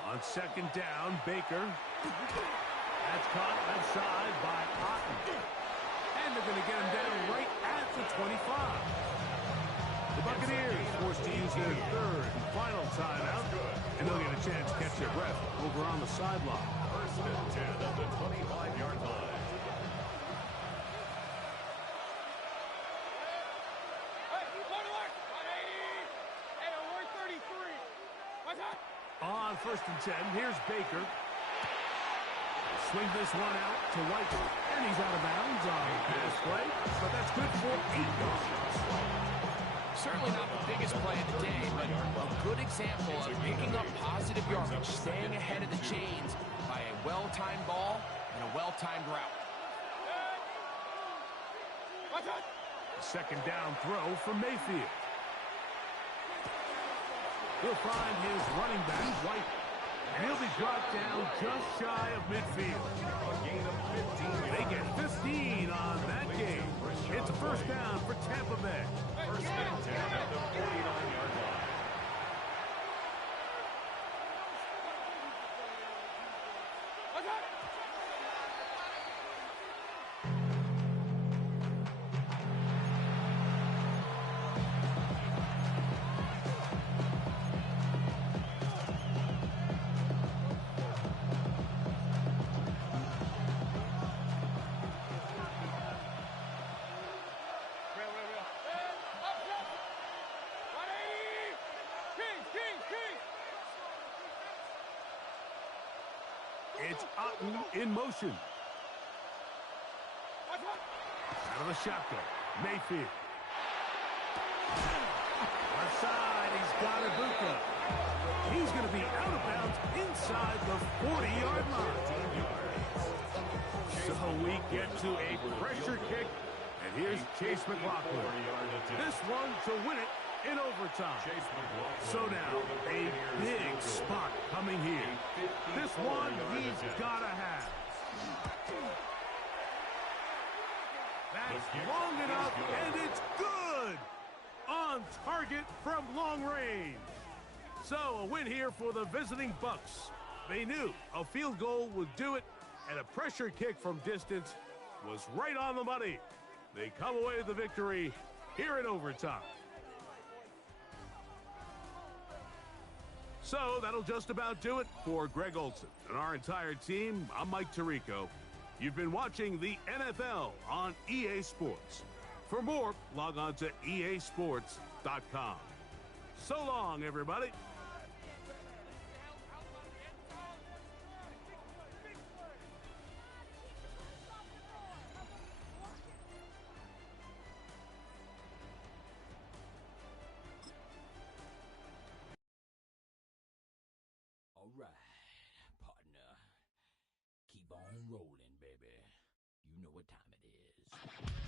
On 2nd down, Baker. That's caught left side by Otten. And they're going to get him down right at the 25. The Buccaneers forced to use their 3rd and final timeout. And they'll get a chance to catch their breath over on the sideline. 1st and 10 at the 25-yard line. On 1st and 10, here's Baker. Swing this one out to White, and he's out of bounds on this play, but that's good for 8 yards. Certainly not the biggest play of the day, but a good example of picking up positive yardage, staying ahead of the chains by a well-timed ball and a well-timed route. 2nd down throw from Mayfield. He'll find his running back, White. And he'll be brought down just shy of midfield. A gain of 15. They get 15 on that game. It's a 1st down for Tampa Bay. 1st and 10 at the 49-yard line. It's Otten in motion. Out of the shotgun, Mayfield. Left side, he's got Ibuka. He's going to be out of bounds inside the 40-yard line. So we get to a pressure kick, and here's Chase McLaughlin. This one to win it in overtime. So now, a big spot coming here. This one he's got to have. That's long enough, and it's good! On target from long range. So a win here for the visiting Bucs. They knew a field goal would do it, and a pressure kick from distance was right on the money. They come away with the victory here in overtime. So that'll just about do it for Greg Olson and our entire team. I'm Mike Tirico. You've been watching the NFL on EA Sports. For more, log on to easports.com. So long, everybody. All right, partner. Keep on rolling, baby. You know what time it is.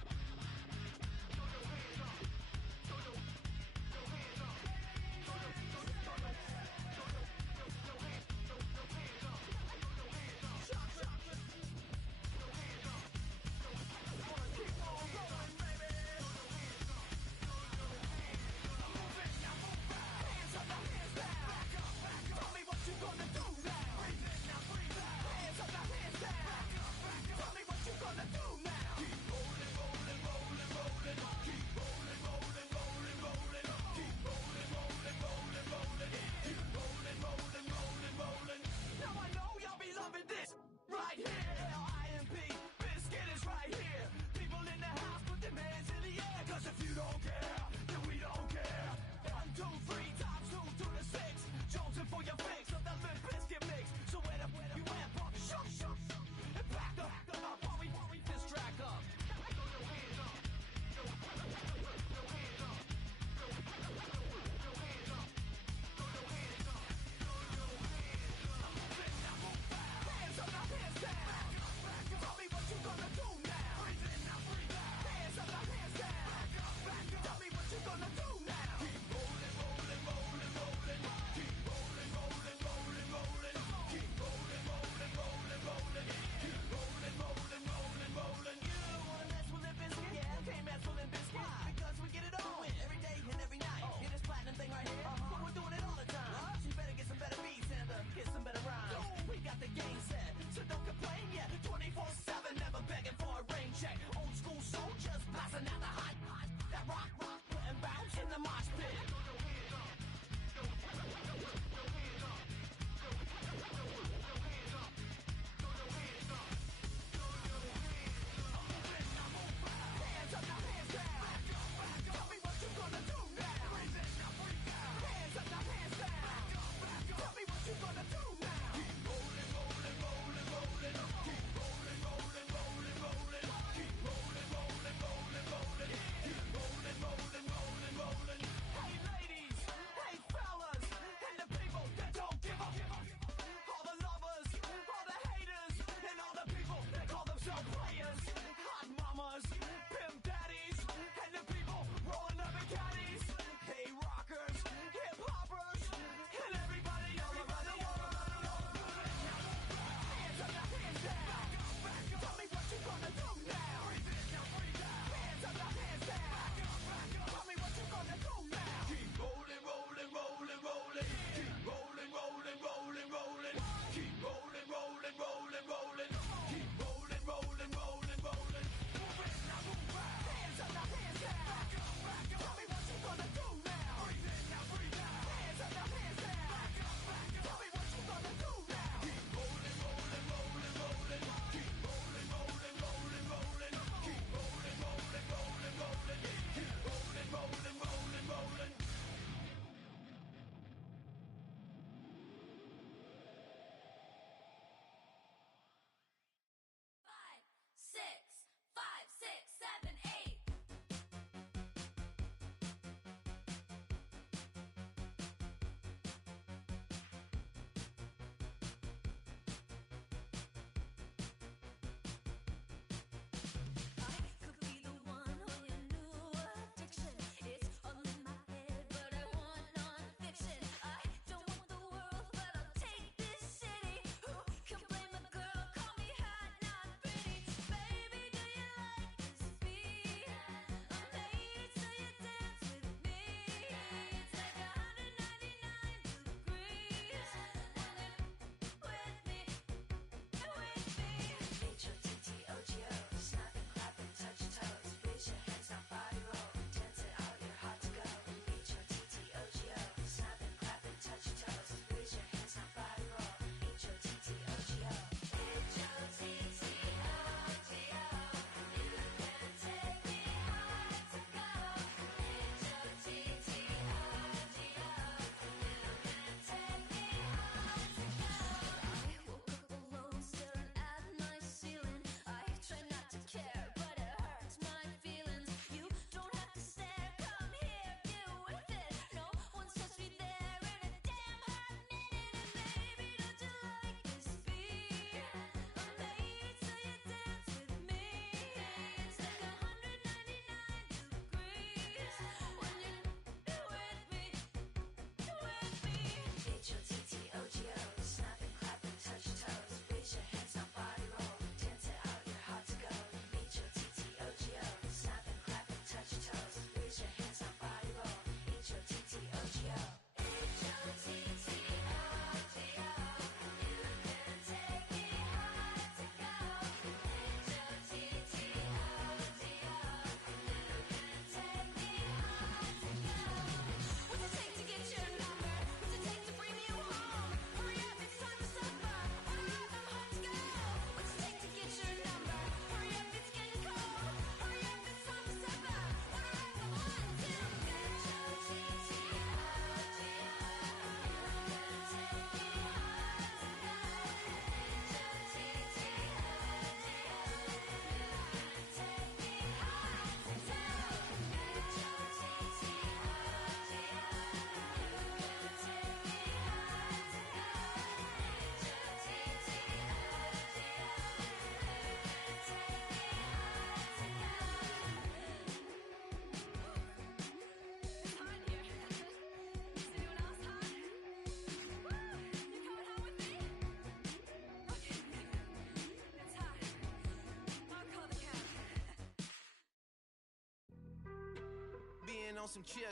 on some chill.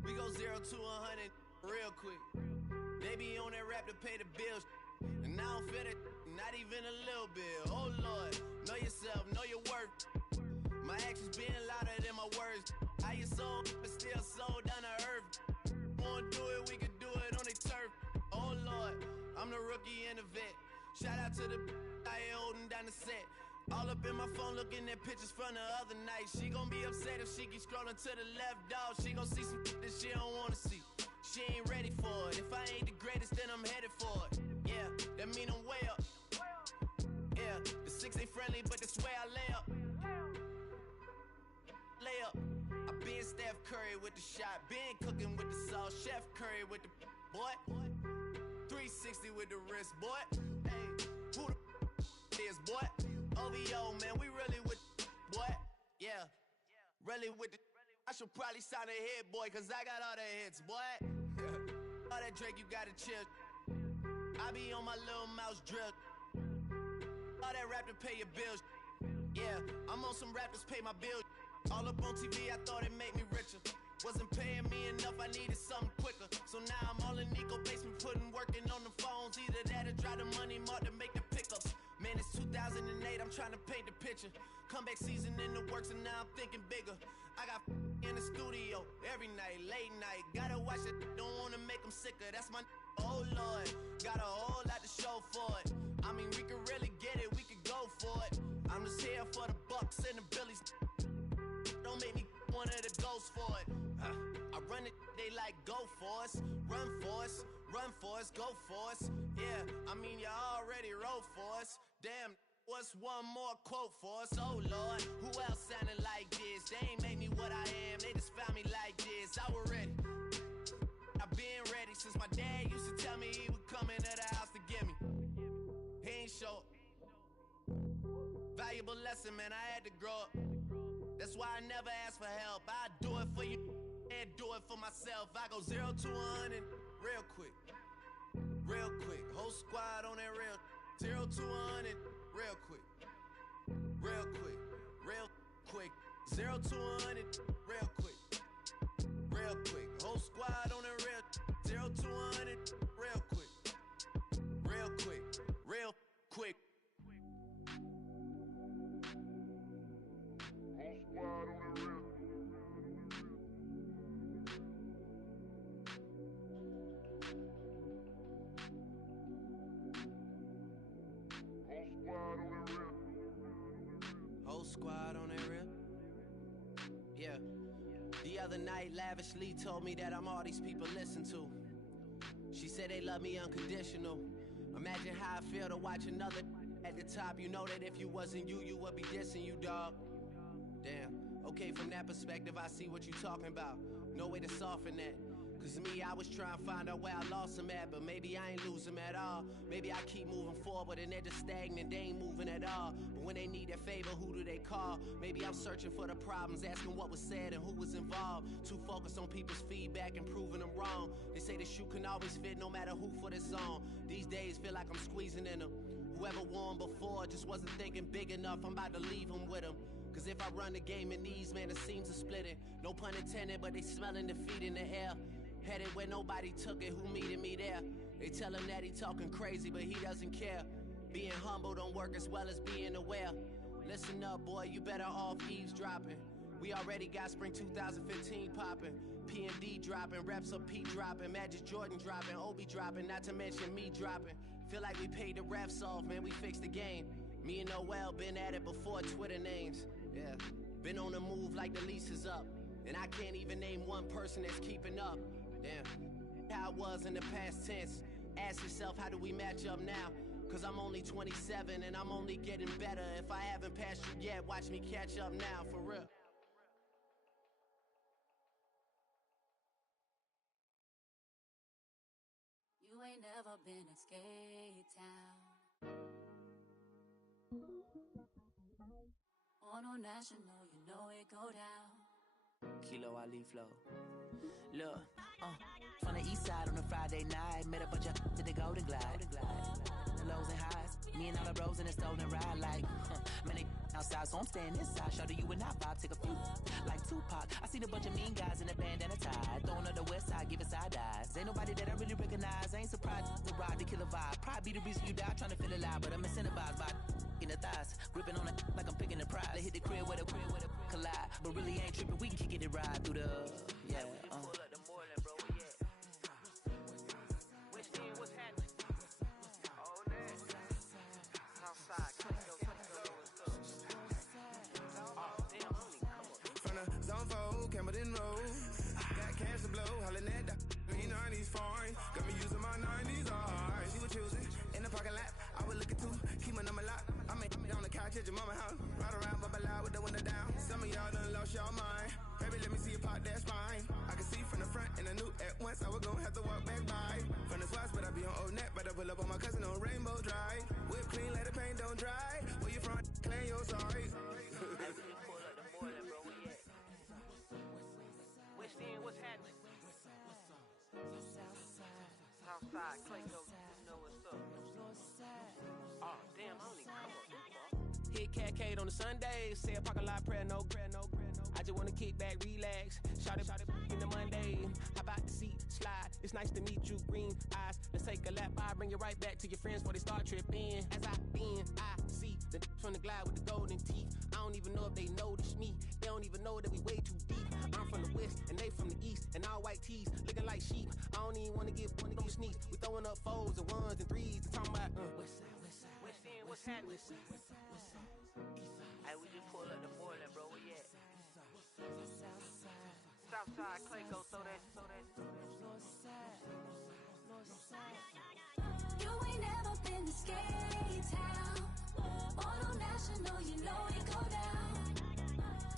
We go 0 to 100 real quick. They be on that rap to pay the bills. And I don't feel it, not even a little bit. Oh Lord, know yourself, know your worth. My actions being louder than my words. How you sold, but still sold down to earth. Wanna do it, we can do it on the turf. Oh Lord, I'm the rookie and the vet. Shout out to the I ain't holding down the set. All up in my phone looking at pictures from the other night. She gon' be upset if she keep scrolling to the left, dog. She gon' see some that she don't wanna see. She ain't ready for it. If I ain't the greatest, then I'm headed for it. Yeah, that mean I'm way up. Yeah, the 6 ain't friendly, but that's where I lay up. Lay up. I been Steph Curry with the shot. Been cooking with the sauce. Chef Curry with the boy. 360 with the wrist, boy. Hey, who the is, boy? OVO, man, we really with boy. Yeah, really with the. I should probably sign a hit, boy, cause I got all the hits, boy. All that Drake, you gotta chill. I be on my little mouse drip. All that rap to pay your bills. Yeah, I'm on some rappers pay my bills. All up on TV, I thought it made me richer. Wasn't paying me enough, I needed something quicker. So now I'm all in Nico basement, working on the phones. Either that or drive the money mark to make the pickups. Man, it's 2008, I'm trying to paint the picture. Comeback season in the works and now I'm thinking bigger. I got in the studio every night, late night. Gotta watch it, don't wanna make them sicker. That's my oh Lord, got a whole lot to show for it. I mean, we could really get it, we could go for it. I'm just here for the Bucks and the Billies. Don't make me one of the ghosts for it. I run it, they like go for us. Run for us, run for us, go for us. Yeah, I mean, you already wrote for us. Damn, what's one more quote for us? Oh Lord, who else sounded like this? They ain't made me what I am, they just found me like this. I was ready, I've been ready since my dad used to tell me he would come into the house to get me. He ain't show up. Valuable lesson, man, I had to grow up. That's why I never ask for help. I do it for you and do it for myself. I go 0 to 100 real quick. Real quick. Whole squad on that real 0 to 100 real quick. Real quick. Real quick. 0 to 100 real quick. Real quick. Whole squad on that real 0 to 100 real quick. Real quick. Real quick. Whole squad on that real. Yeah. The other night, Lavishly told me that I'm all these people listen to. She said they love me unconditional. Imagine how I feel to watch another at the top. You know that if you wasn't you, you would be dissing you, dog. Damn. Okay, from that perspective, I see what you talking about. No way to soften that. Cause me, I was trying to find out where I lost them at, but maybe I ain't lose them at all. Maybe I keep moving forward and they're just stagnant, they ain't moving at all. But when they need that favor, who do they call? Maybe I'm searching for the problems, asking what was said and who was involved. Too focused on people's feedback and proving them wrong. They say the shoe can always fit no matter who for this song. These days feel like I'm squeezing in them. Whoever won before just wasn't thinking big enough, I'm about to leave them with them. Cause if I run the game in these, man, the seams are splitting. No pun intended, but they smelling defeat in the air. Headed where nobody took it, who meeted me there? They tell him that he talking crazy, but he doesn't care. Being humble don't work as well as being aware. Listen up, boy, you better off eavesdropping. We already got spring 2015 popping. P&D dropping, reps up P dropping, Magic Jordan dropping, Obi dropping, not to mention me dropping. Feel like we paid the refs off, man, we fixed the game. Me and Noel been at it before Twitter names. Yeah, been on the move like the lease is up. And I can't even name one person that's keeping up. Damn, how it was in the past tense. Ask yourself, how do we match up now? Cause I'm only 27 and I'm only getting better. If I haven't passed you yet, watch me catch up now, for real. You ain't never been in Skate Town. On no national, you know it go down. Kilo Ali flow. Look, from the east side on a Friday night, met a bunch of to the Golden Glide. The lows and highs, me and all the bros in a stolen ride like, man, they outside, so I'm staying inside. Shorty, you and I vibe, take a few like Tupac. I seen a bunch of mean guys in a band and a tie. Throwing up the west side, giving side eyes. Ain't nobody that I really recognize. I ain't surprised to ride the killer vibe. Probably be the reason you die, trying to feel alive. But I'm incentivized by in the thighs, gripping on it like I'm picking the prize. They hit the crib with a collide, but really ain't tripping. We can kick it and ride through the yeah. Pull up the morning, bro. Where you at? West End, what's happening? All that. Southside, Clayco, what's up? Oh, damn, homie, come on. From the zone 4, Campbellton Road. Got cash to blow, hollin' at the green 90s foreign. Got me using my 90s hard. She was choosing in the parking lot. I was looking too, keep my number locked. I made me on the couch at your mama house. Ride around, bubble loud with the window down. Some of y'all done lost y'all mind. Baby, let me see you pop that spine. I can see from the front and I knew at once I was gonna have to walk back by. From the spots, but I be on Old Net. Better pull up on my cousin on Rainbow Drive. Whip clean, let the paint don't dry. Where you from? Claim your sorry. Pull up the morning, bro. Where you at? West End, what's happening? Southside, Clayco, you know what's up. Oh, damn, homie, come on. Hit Cat on the Sundays, say a parking lot prayer, no. I just wanna kick back, relax, shout it in the Monday. How about the seat, slide, it's nice to meet you, green eyes. Let's take a lap, I bring you right back to your friends before they start tripping. As I see the from the glide with the golden teeth. I don't even know if they notice me, they don't even know that we way too deep. I'm from the west, and they from the east, and all white tees, looking like sheep. I don't even wanna get one of them sneaks. We throwing up fours and ones and threes, and talking about West End, what's happening? Hey, we just pull up the morning, bro. Where you at? Southside, Clayco, throw that. You ain't never been to Skate Town. Auto National, you know it go down.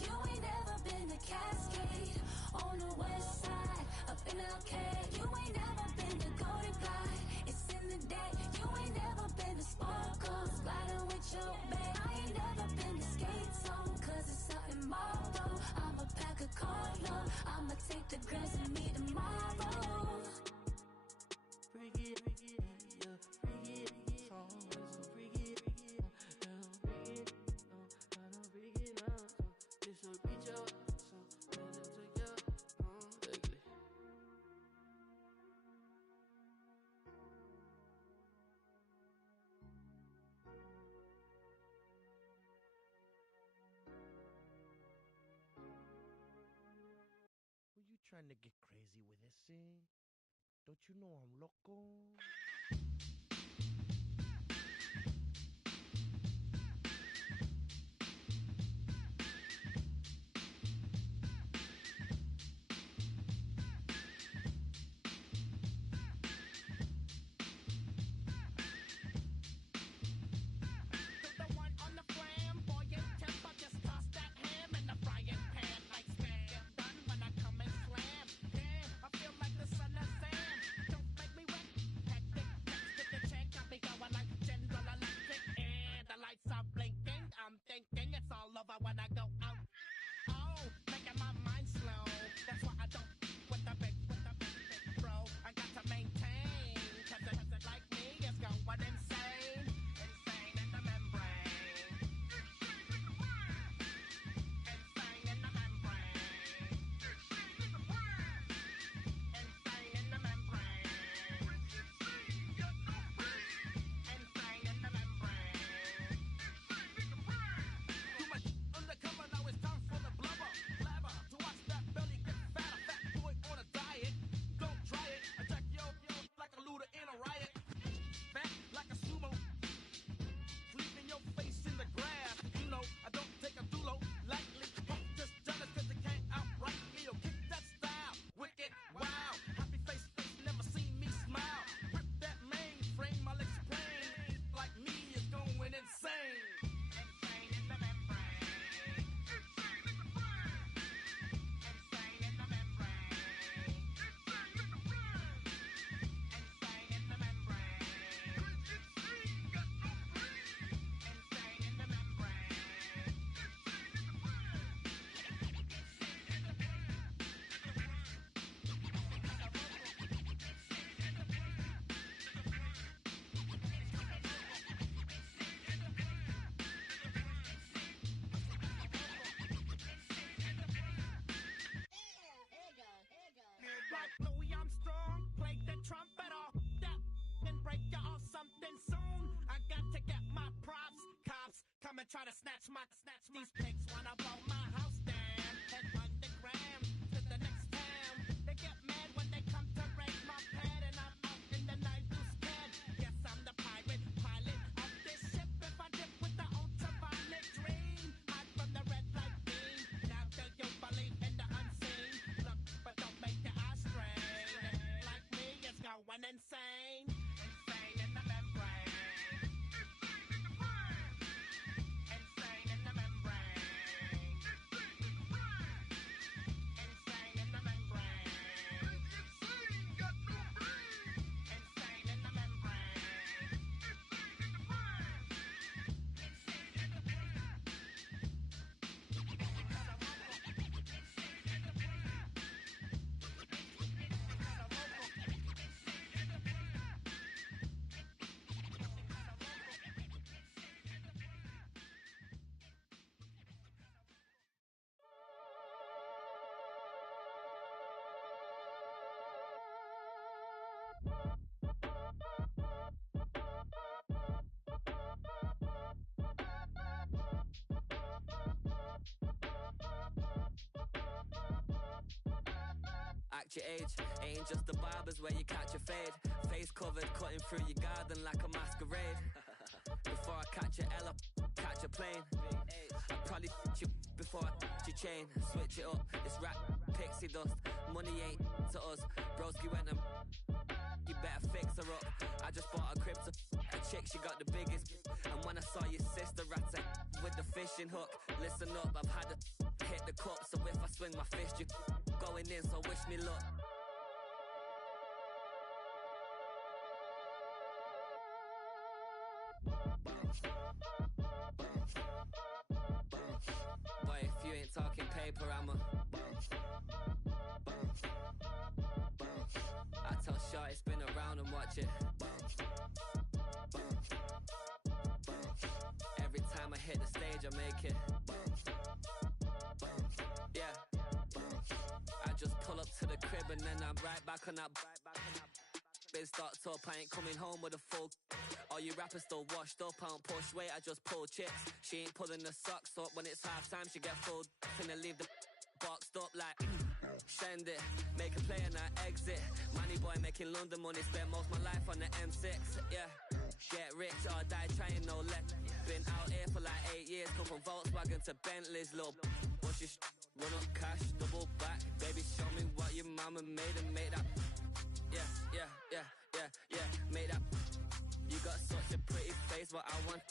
You ain't never been to Cascade on the west side, up in LK. You ain't never been to Golden Glide, it's in the day. You ain't never been to Sparkles, gliding with your babe. I ain't never been to Skate Zone, cause it's out in Marlboro. I'ma pack a carload, I'ma take the girls and me tomorrow. Bring it, yeah, bring it, so bring it, bring it, bring it up, this will reach out, so let it take you, ugly. Were you trying to get crazy with this thing? Don't you know I'm loco? wanna try to snatch these pigs wanna blow my house down. Head underground to the next town. They get mad when they come to raid my pad, and I'm out in the night too scared. Yes, I'm the pirate pilot of this ship. If I dip with the ultraviolet dream, hide from the red light beam. Now do you believe in the unseen? Look, but don't make your eyes strain. Like me, it's going insane. Insane in the membrane. Insane in the membrane. Insane in the membrane. Insane, got no brain. Insane in the membrane. Insane in the brain. Because I'm local. Insane in the brain. Because I'm local. Insane in the brain. Act your age, ain't just the barbers where you catch a fade. Face covered, cutting through your garden like a masquerade. Before I catch a L up, catch a plane. I'd probably you before I your chain. Switch it up, it's rap, pixie dust. Money ain't to us. Broski went and you better fix her up. I just bought a crib to a chick, she got the biggest. And when I saw your sister rat with the fishing hook, listen up, I've had to hit the cup. So if I swing my fist, you going in, so wish me luck. Boy, if you ain't talking paper, I'm a I tell Shorty spin around and watch it. Every time I hit the stage, I make it. Yeah. I just pull up to the crib and then I'm right back on that. Been starts up, I ain't coming home with a full. All you rappers still washed up, I don't push weight, I just pull chips. She ain't pulling the socks up when it's half time, she get full. Finna leave the boxed up like send it, make a play and I exit. Money boy making London money, spent most my life on the M6. Yeah, get rich or die trying, no let. Been out here for like 8 years, come from Volkswagen to Bentley's, little. What's your run up cash, double back. Baby, show me what your mama made and make that. Yeah, make that. You got such a pretty face, what I want.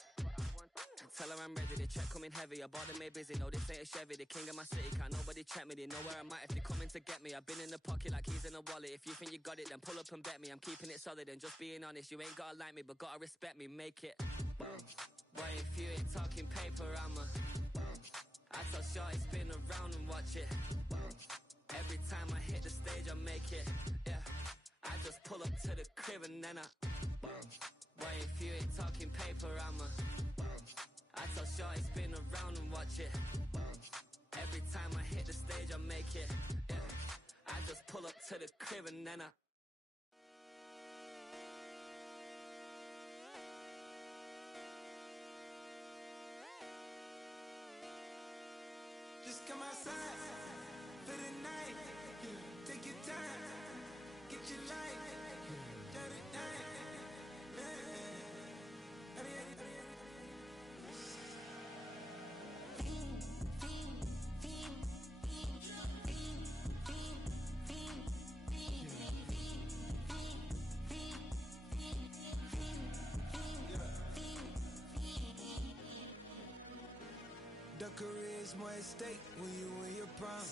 Tell her I'm ready, the check coming heavy. I bought them made busy, no this ain't a Chevy. The king of my city, can't nobody check me. They know where I'm at if they coming to get me. I've been in the pocket like keys in a wallet. If you think you got it, then pull up and bet me. I'm keeping it solid and just being honest. You ain't gotta like me, but gotta respect me, make it. Boy, if you ain't talking paper, I'm a I tell Shorty spin around and watch it. Every time I hit the stage, I make it. Yeah, I just pull up to the crib and then I boy, if you ain't talking paper, I'm a I tell Shorty spin around and watch it. Every time I hit the stage, I make it. Yeah, I just pull up to the crib and then I Just come outside for the night. Take your time, get your life. The career is more at stake when you in your prime.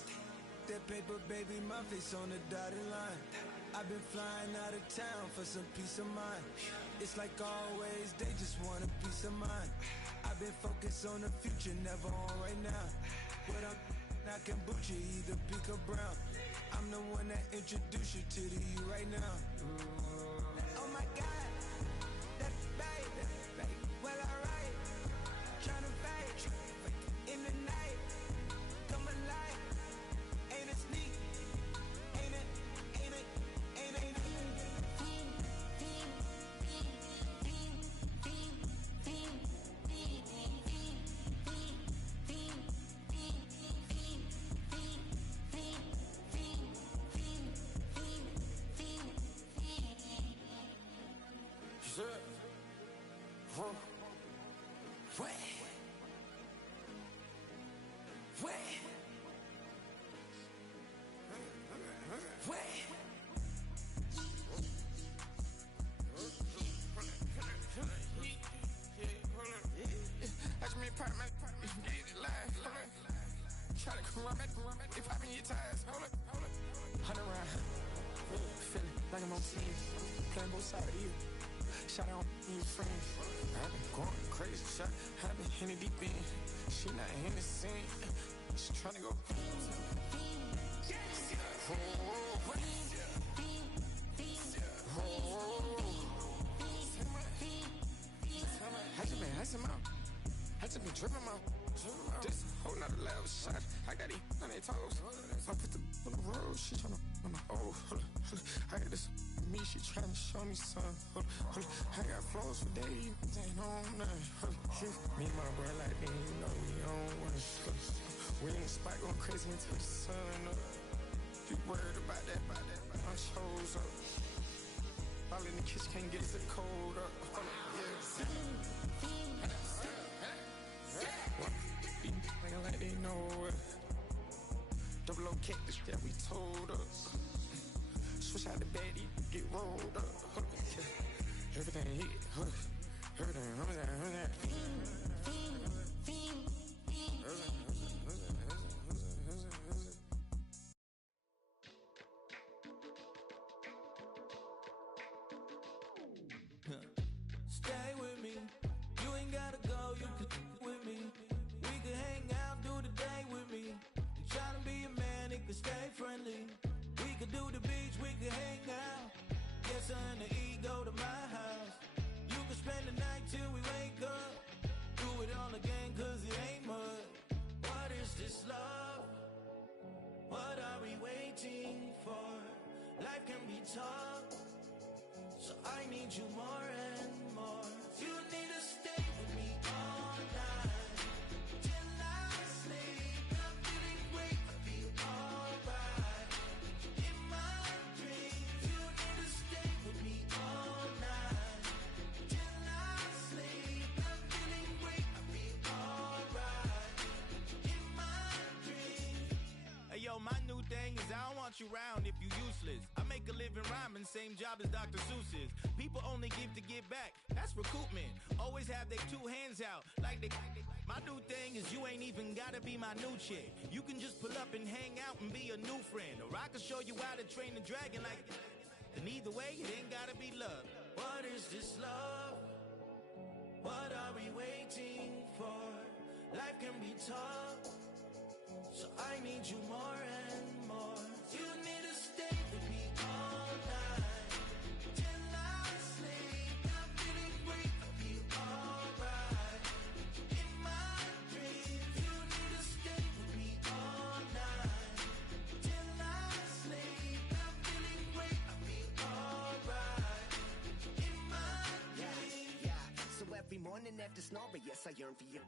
That paper, baby, my face on the dotted line. I've been flying out of town for some peace of mind. It's like always, they just want a peace of mind. I've been focused on the future, never on right now. But I'm not kombucha, either pink or brown. I'm the one that introduced you to the you right now. Oh my God, that's baby. Well, alright, tryna fade in the night. Come alive, ain't it sneak? Ain't it? What? What? What? Watch me pop my get it live. Try to come around, they popping your tires. Hold up. 100 round. Feeling like I'm on 10. Playing both sides of you. Shot on your friends. I've been going crazy. Shot, I've been in the deep end. She not in the scene. She tryna go. I just been dripping out. This whole nother level shot. I got these on their toes. I put the on the road. She tryna. Oh, hold up. I got this me. She tryna show me something. Hold up. I got flows for days. Ain't on nothing. Me and my bro like me. You know we on one. We in the spot going crazy until the sun up. You worried about that? I chose up. All in the kitchen can't get it cold up. Yeah. Like they know it. Double O cactus, yeah, we told us. Switch out the baddie, get rolled up. Everything hit, everything. Stay with me. You ain't gotta go, you can with me. We can hang out, do the day with me. You tryna be a man, it can stay friendly. We could do the beach, we can hang out. Get her in the ego to my house. You can spend the night till we wake up. Do it all again, cause it ain't mud. What is this love? What are we waiting for? Life can be tough, so I need you more and more. You need to stay with me all night till I sleep. I'm feeling great, I feel alright. In my dreams, you need to stay with me all night till I sleep. I'm feeling great, I feel alright. In my dreams. Hey yo, my new thing is I don't want you round if you useless. I make a living rhyming, same job as Dr. Seuss's. People only give to get back, that's recoupment. Always have their two hands out, like they. My new thing is you ain't even gotta be my new chick. You can just pull up and hang out and be a new friend. Or I can show you how to train the dragon like. And either way, it ain't gotta be love. What is this love? What are we waiting for? Life can be tough, so I need you more and more. You need to stay with me all night till I sleep. I'm feeling great, I feel alright. In my dreams, you need to stay with me all night till I sleep. I'm feeling great, I feel alright. In my dreams. Yeah. So every morning after snoring, yes, I yearn for you.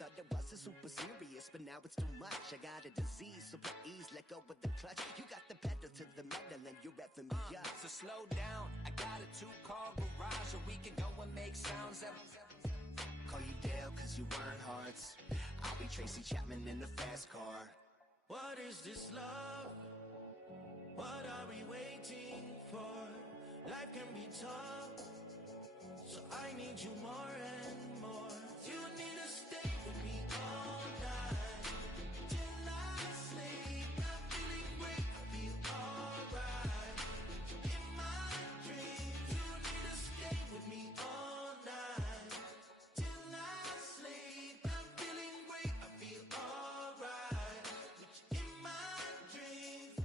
Thought it wasn't super serious, but now it's too much. I got a disease, so please let go of the clutch. You got the pedal to the metal and you're revving me up. So slow down, I got a 2-car garage, or we can go and make sounds. Call you Dale, cause you weren't hearts. I'll be Tracy Chapman in a fast car. What is this love? What are we waiting for? Life can be tough, so I need you more and more. You need to stay with me all night till I sleep. I'm feeling great, I feel alright. In my dreams, you need to stay with me all night till I sleep. I'm feeling great, I feel alright. In my dreams.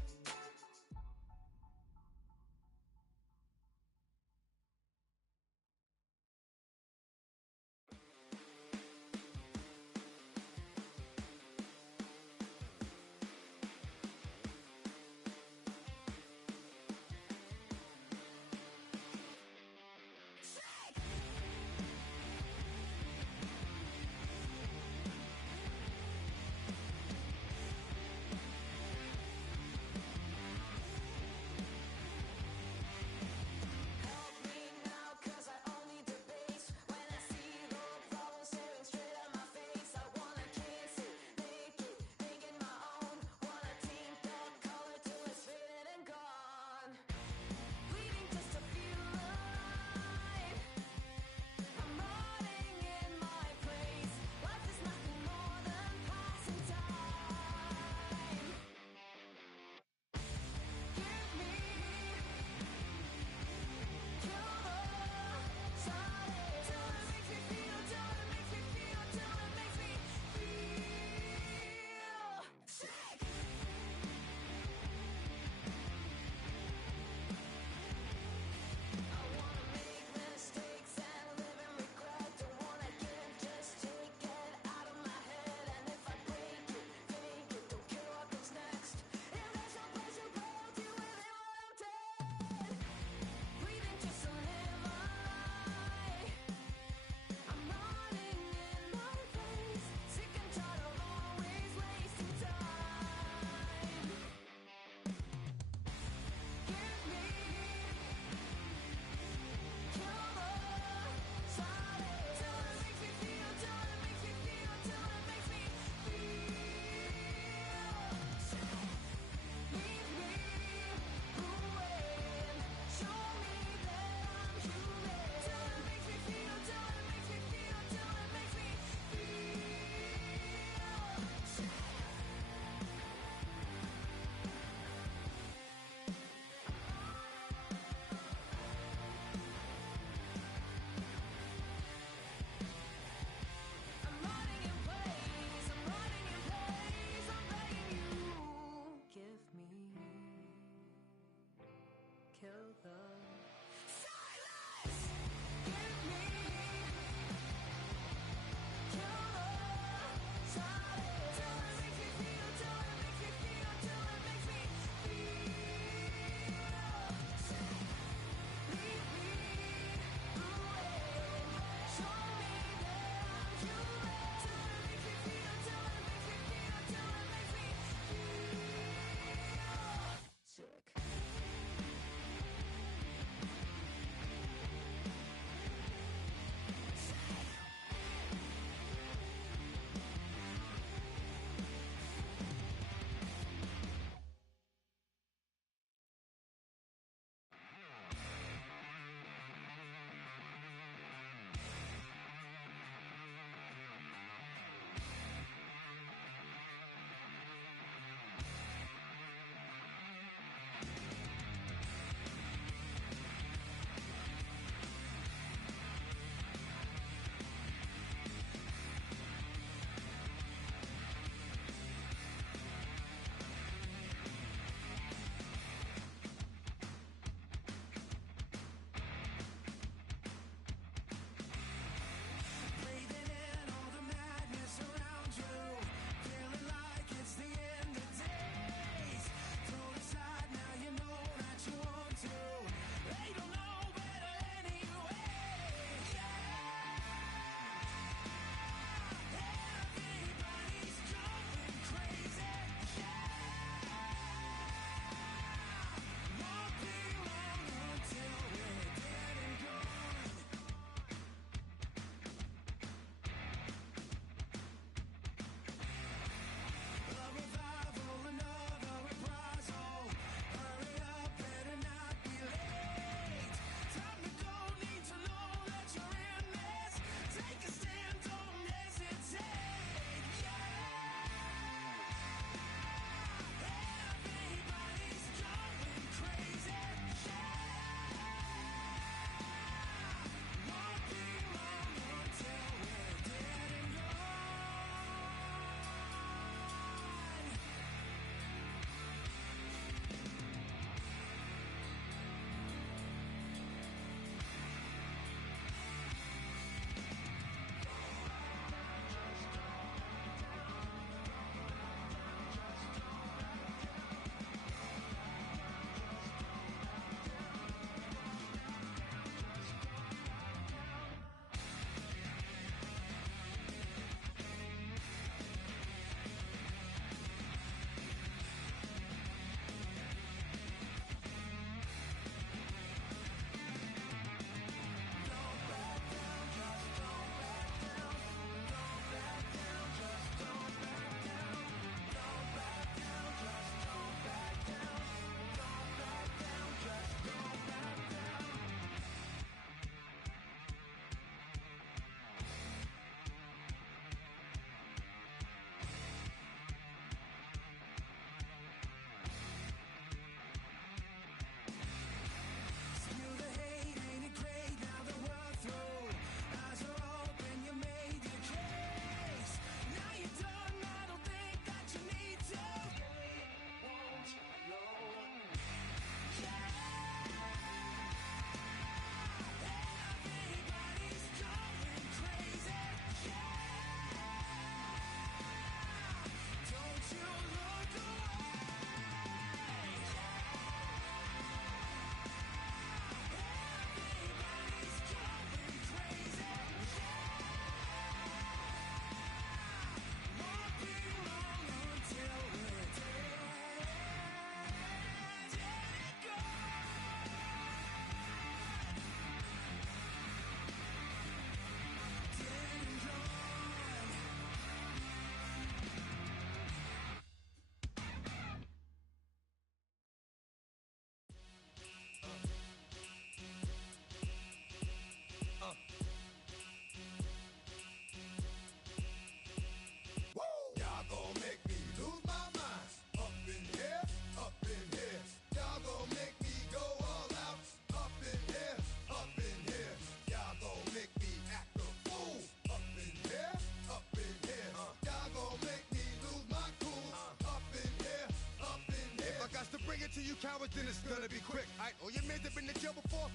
yours, then it's gonna be quick. Alright, all your men have been to jail before?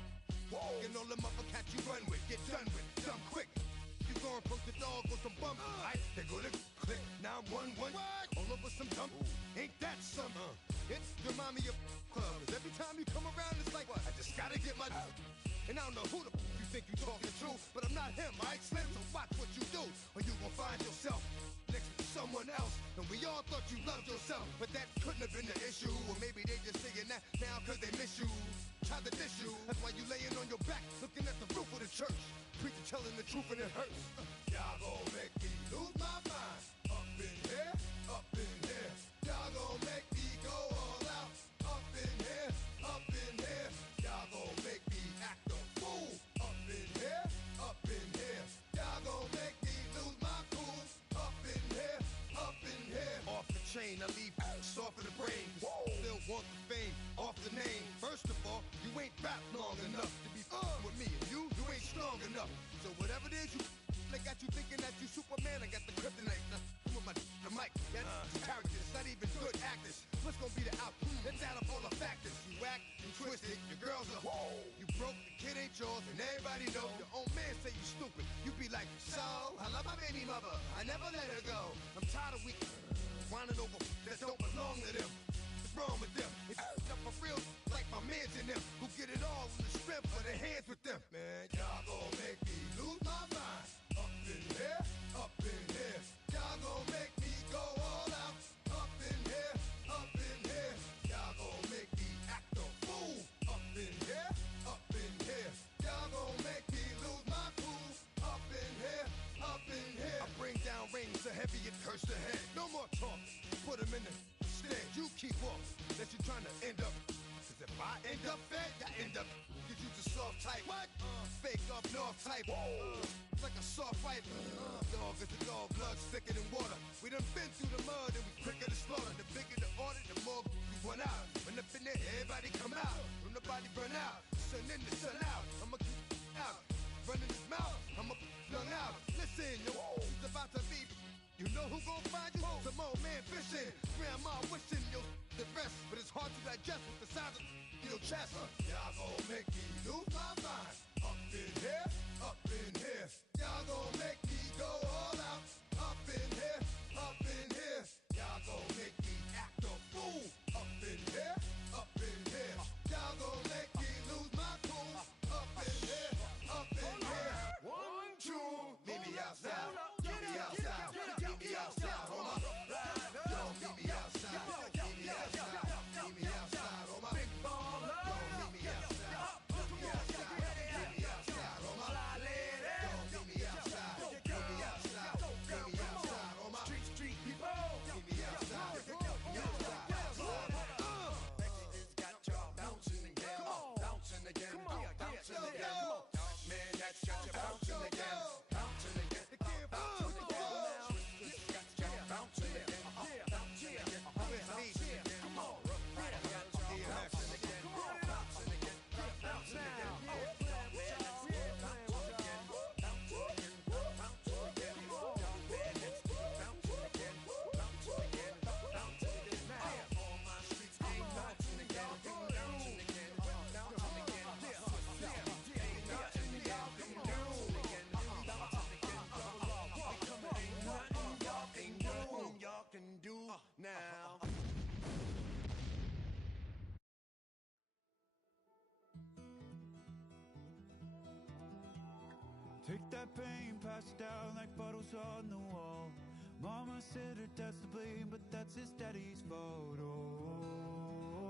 Whoa. And all the motherfuckers you run with, get done with, dumb quick. You gon' approach the dog with some bump. Alright, they go to click, 911. All over some dump. Ain't that some? It's remind me of club. 'Cause every time you come around, it's like, I just gotta get my. And I don't know who the you think you talking to, but I'm not him, alright, Slim? So watch what you do, or you gon' find yourself next to someone else. And we all thought you loved yourself, but that couldn't have been the issue. Or maybe they just saying that now 'cause they miss you. Tried to diss you, that's why you laying on your back, looking at the roof of the church. Preacher telling the truth and it hurts. Y'all gon' make me lose my mind. Up in here, up in here. Y'all gon' make me go all out. Up in here, up in here. Y'all gon' make me act a fool. Up in here, up in here. Y'all gon' make me lose my cool. Up in here, up in here. Off the chain, I leave soft in the brain. Still want the fame, off the name. First of all, you ain't rap long enough to be with me. And you ain't strong enough. So whatever it is you they got you thinking that you Superman, I got the kryptonite. Come with the mic, that's characters, not even good actors. What's gonna be the outcome? Let's add up all the factors. You act, you twisted, your girls are you broke, the kid ain't yours, and everybody know. Your own man say you stupid. You be like, so, I love my baby mother, I never let her go. I'm tired of weak whining over that don't belong to them. What's wrong with them? It's up for real, like my mans in them, who get it all in the strength of their hands with them. Man, y'all gon' make me lose my mind. Up in here, up in here. Y'all gon' make me go all out. Up in here, up in here. Y'all gon' make me act a fool. Up in here, up in here. Y'all gon' make me lose my cool. Up in here, up in here. I bring down rings so heavy it hurts the head. No more talk, put them in the stand. You keep off, that you trying to end up. 'Cause if I end up fed, I end up. Cause you the soft type. What? Fake up north type. It's like a soft fight. Dog is a dog, blood thicker than water. We done been through the mud and we quicker to slaughter. The bigger the order, the more we run out. When up in there, everybody come out. When the body burn out, sun in the sun out. I'ma keep out. Running his mouth, I'ma young out. Listen, yo, it's about to be. You know who gon' find you? Some old man fishing. Grandma wishing you'll the best, but it's hard to digest with the sound of your chest. Y'all gon' make me lose my mind. Up in here, up in here. Y'all gon' make me go all out. Up in here, up in here. Y'all gon' make me act a fool. Up in here, up in here. Y'all gon' make me lose my cool. Up in here, up in here. 1, 2, meet me outside. Meet me outside. Meet me outside. On my yo, meet me outside. Meet me outside. Meet me outside. On my big baller. Yo, meet me outside. Meet me outside. Meet me outside. On my yo, meet me outside. Meet me outside. Meet me outside. On my street people. Meet me outside. Meet me outside. It's got y'all bouncing again. Bouncing again. Bouncing again. Man, that's got you bouncing again. Bouncing again. Bouncing again. It's got y'all bouncing again. Bouncing again. Bouncing again. Come on. Bouncing again. Bouncing again. Bouncing again. All my streets ain't bouncing again. Bouncing again. Bouncing again. Ain't nothing y'all can do. Ain't nothing y'all can do now. Take that pain, pass it down like photos on the wall. Mama said her dad's to blame, but that's his daddy's fault. Oh,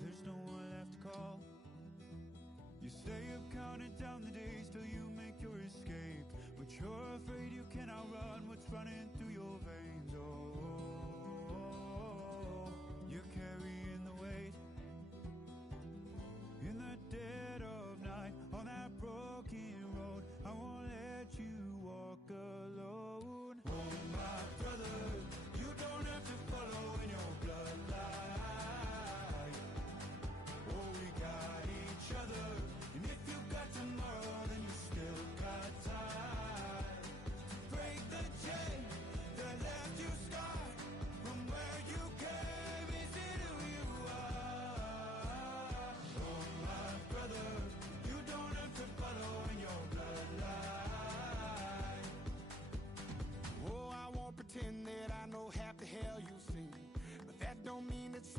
there's no one left to call. You stay up counting down the days till you make your escape, but you're afraid you can outrun what's running through your veins. Oh, you're carrying the weight in the dead of night on that broken road. I won't let you walk alone. Oh my brother, you don't have to follow in your bloodline. Oh, we got each other, and if you got tomorrow, then you still got time. Break the chain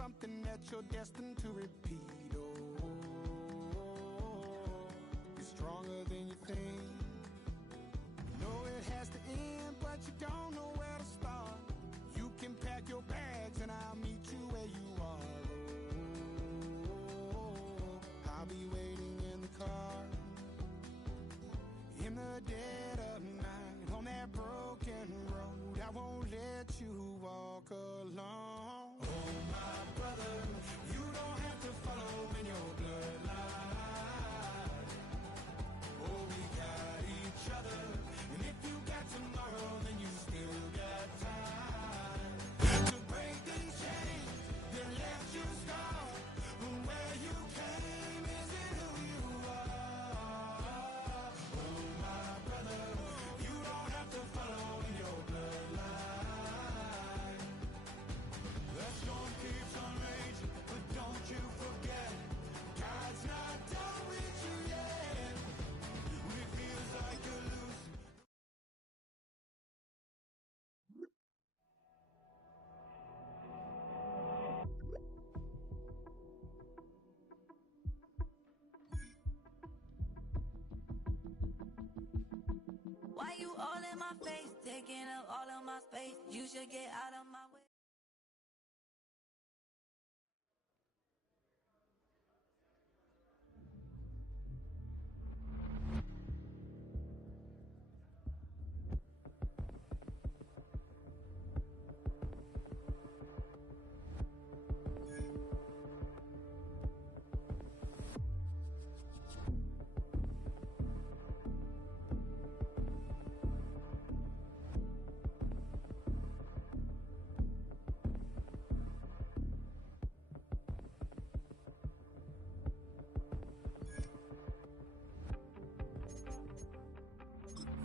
something that you're destined to repeat. Oh, you're stronger than you think. Know it has to end, but you don't know where to start. You can pack your bags and I'll meet you where you are. Oh, I'll be waiting in the car in the dead of night on that broken road. I won't let you walk alone. Oh, my brother, you don't have to follow in your bloodline. Oh, we got each other, and if you got tomorrow, then you still got time to break these chains that left you scarred. Where you came isn't who you are. Oh, my brother, you don't have to follow in your bloodline. The storm keeps on raging, but don't you forget, God's not done with you yet. When it feels like you're losing. Why you all in my face, taking up all of my space? You should get out of my way.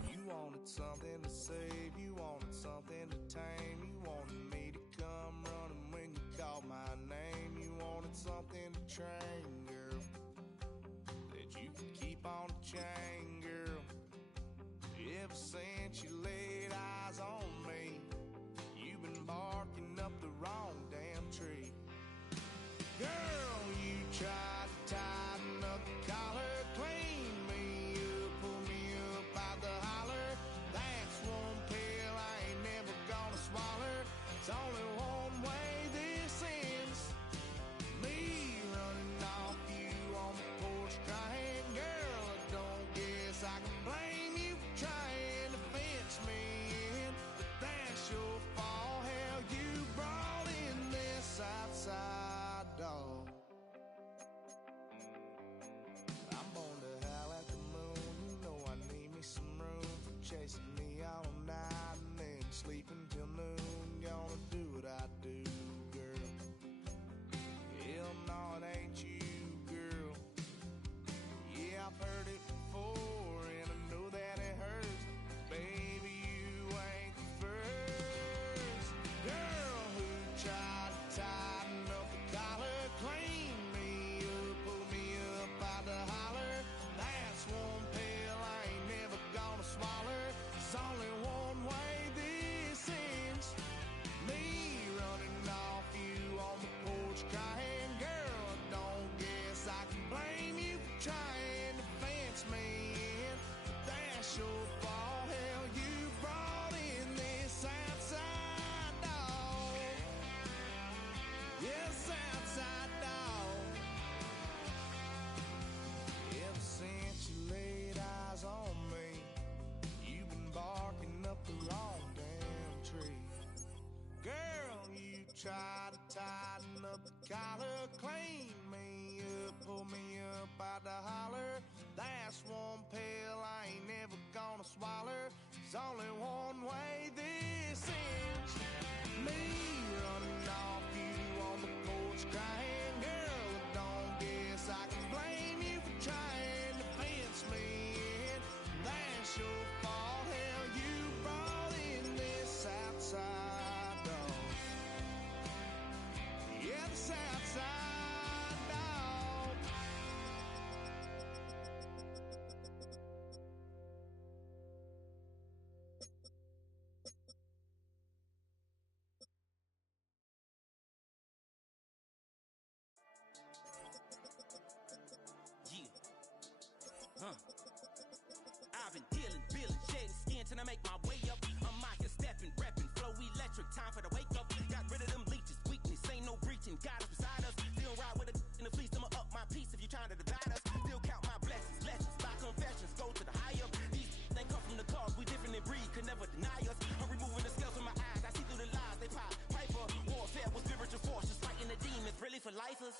You wanted something to save, you wanted something to tame. You wanted me to come running when you called my name. You wanted something to train, girl, that you could keep on the chain, girl. Ever since you laid eyes on me, you've been barking up the wrong damn tree. Girl, you tried to tighten up the collar, clean me up, pull me up out the holler. That's one pill I ain't never gonna swallow. It's only one way this ends. Me running off you on the porch crying. Girl, I don't guess I can blame you for trying to fence me in. But that's your fault. Hell, you brought in this outside dog. I'm born to howl at the moon. You know I need me some room. Chasing me all night and then sleeping till noon. Gonna do what I do, girl. Hell no, it ain't you, girl. Yeah, I've heard it before and I know that it hurts. Baby, you ain't the first girl who tried to tighten up the collar, clean me up, pull me up out the holler. That's one pill I ain't never gonna swallow. There's only one way this ends. Me running off you on the porch crying. Girl, I don't guess I can blame you for trying to fence me in. But that's your fault. Hell, you brought in this outside dog. Yes, outside dog. Ever since you laid eyes on me, you've been barking up the wrong damn tree. Girl, you try to tighten up the collar, clean me up, pull me up out the holler. That's one pill I ain't never gonna swallow. There's only one way this ends. Me running off you on the porch crying. Girl, I don't guess I can blame you for trying to fence me in. That's your fault. Hell, you brought in this outside dog. Yeah, this outside dog. could never deny us. I'm removing the scales from my eyes. I see through the lies they pop. Piper, warfare with spiritual forces, fighting the demons, really for lifers.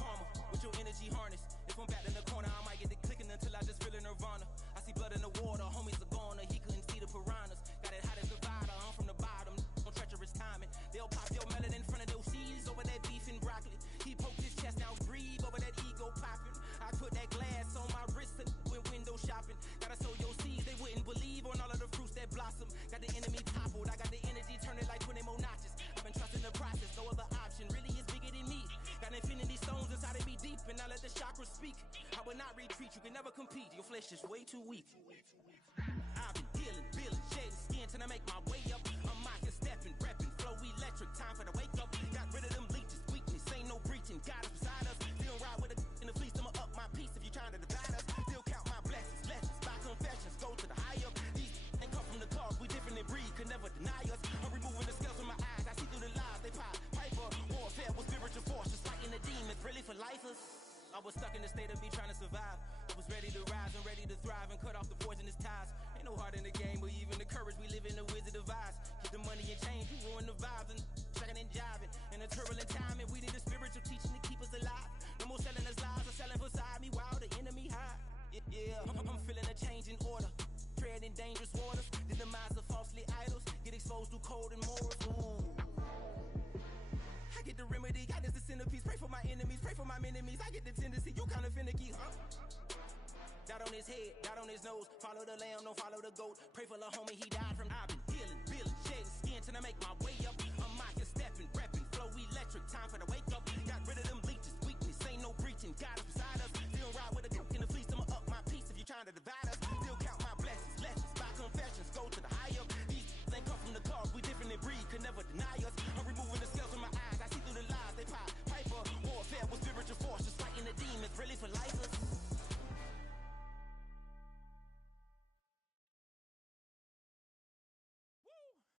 Karma, with your energy harness. If I'm back in the corner, I might get it clicking until I just feel a nirvana. I see blood in the water, homies are gone, he couldn't see the piranhas. Got it hot as Nevada, I'm from the bottom, on treacherous timing. They'll pop your melon in front of those seeds over that beef and broccoli. He poked his chest out, breathe over that ego popping. I put that glass on my wrist and went window shopping. Gotta sow your seeds, they wouldn't believe on all of the fruits that blossom. Got the enemy toppled, I got the energy turning like 20 more notches. I've been trusting the process, no other option really is bigger than me. Got infinity stones inside of me deep, and I let the chakras speak. I will not retreat, you can never compete, your flesh is way too weak. I've been healing, building, shedding skin till I make my way up. I'm mocking, stepping, repping, flow electric, time for the wake up. Got rid of them leeches, weakness, ain't no breaching, God is beside us. Still ride with a in the fleece, I'ma up my piece if you trying to divide us. Still count my blessings, lessons, by confessions, go to the high up. These ain't come from the cause, we different in breed, could never deny us. I'm removing the scales from my eyes, I see through the lies they pop. Piper, warfare with spiritual forces, fighting the demons, really for lifers. I was stuck in the state of me trying to survive. I was ready to rise and ready to thrive and cut off the poisonous ties. Ain't no heart in the game, but even the courage we live in the wizard of Oz. Keep the money and change, you ruin the vibes and sucking and jiving. In a turbulent time, and we need a spiritual teaching to keep us alive. No more selling us lies or selling beside me while the enemy hide. Yeah, I'm feeling a change in order. Treading dangerous waters, the demise of falsely idols. Get exposed through cold and morals. Ooh. I get the remedy, God is the centerpiece. Pray for my enemies, pray for my enemies. I get the tendency, you kinda finicky, huh? Dot on his head, dot on his nose. Follow the lamb, don't follow the goat. Pray for the homie, he died from. I've been healing, building, shedding skin till I make my way up. I'm mocking, stepping, repping, flow electric. Time for the wake up. Got rid of them leeches, weakness, ain't no breaching. God is beside us. Still ride with a cook in the fleece, I'ma up my piece if you trying to divide us. Still count my blessings, lessons, by confessions, go to the high up. These ain't come from the cause, we different in breed, could never deny us. I'm removing the scales from my eyes, I see through the lies they pop. Piper, warfare with spiritual forces, fighting the demons, really for lifers.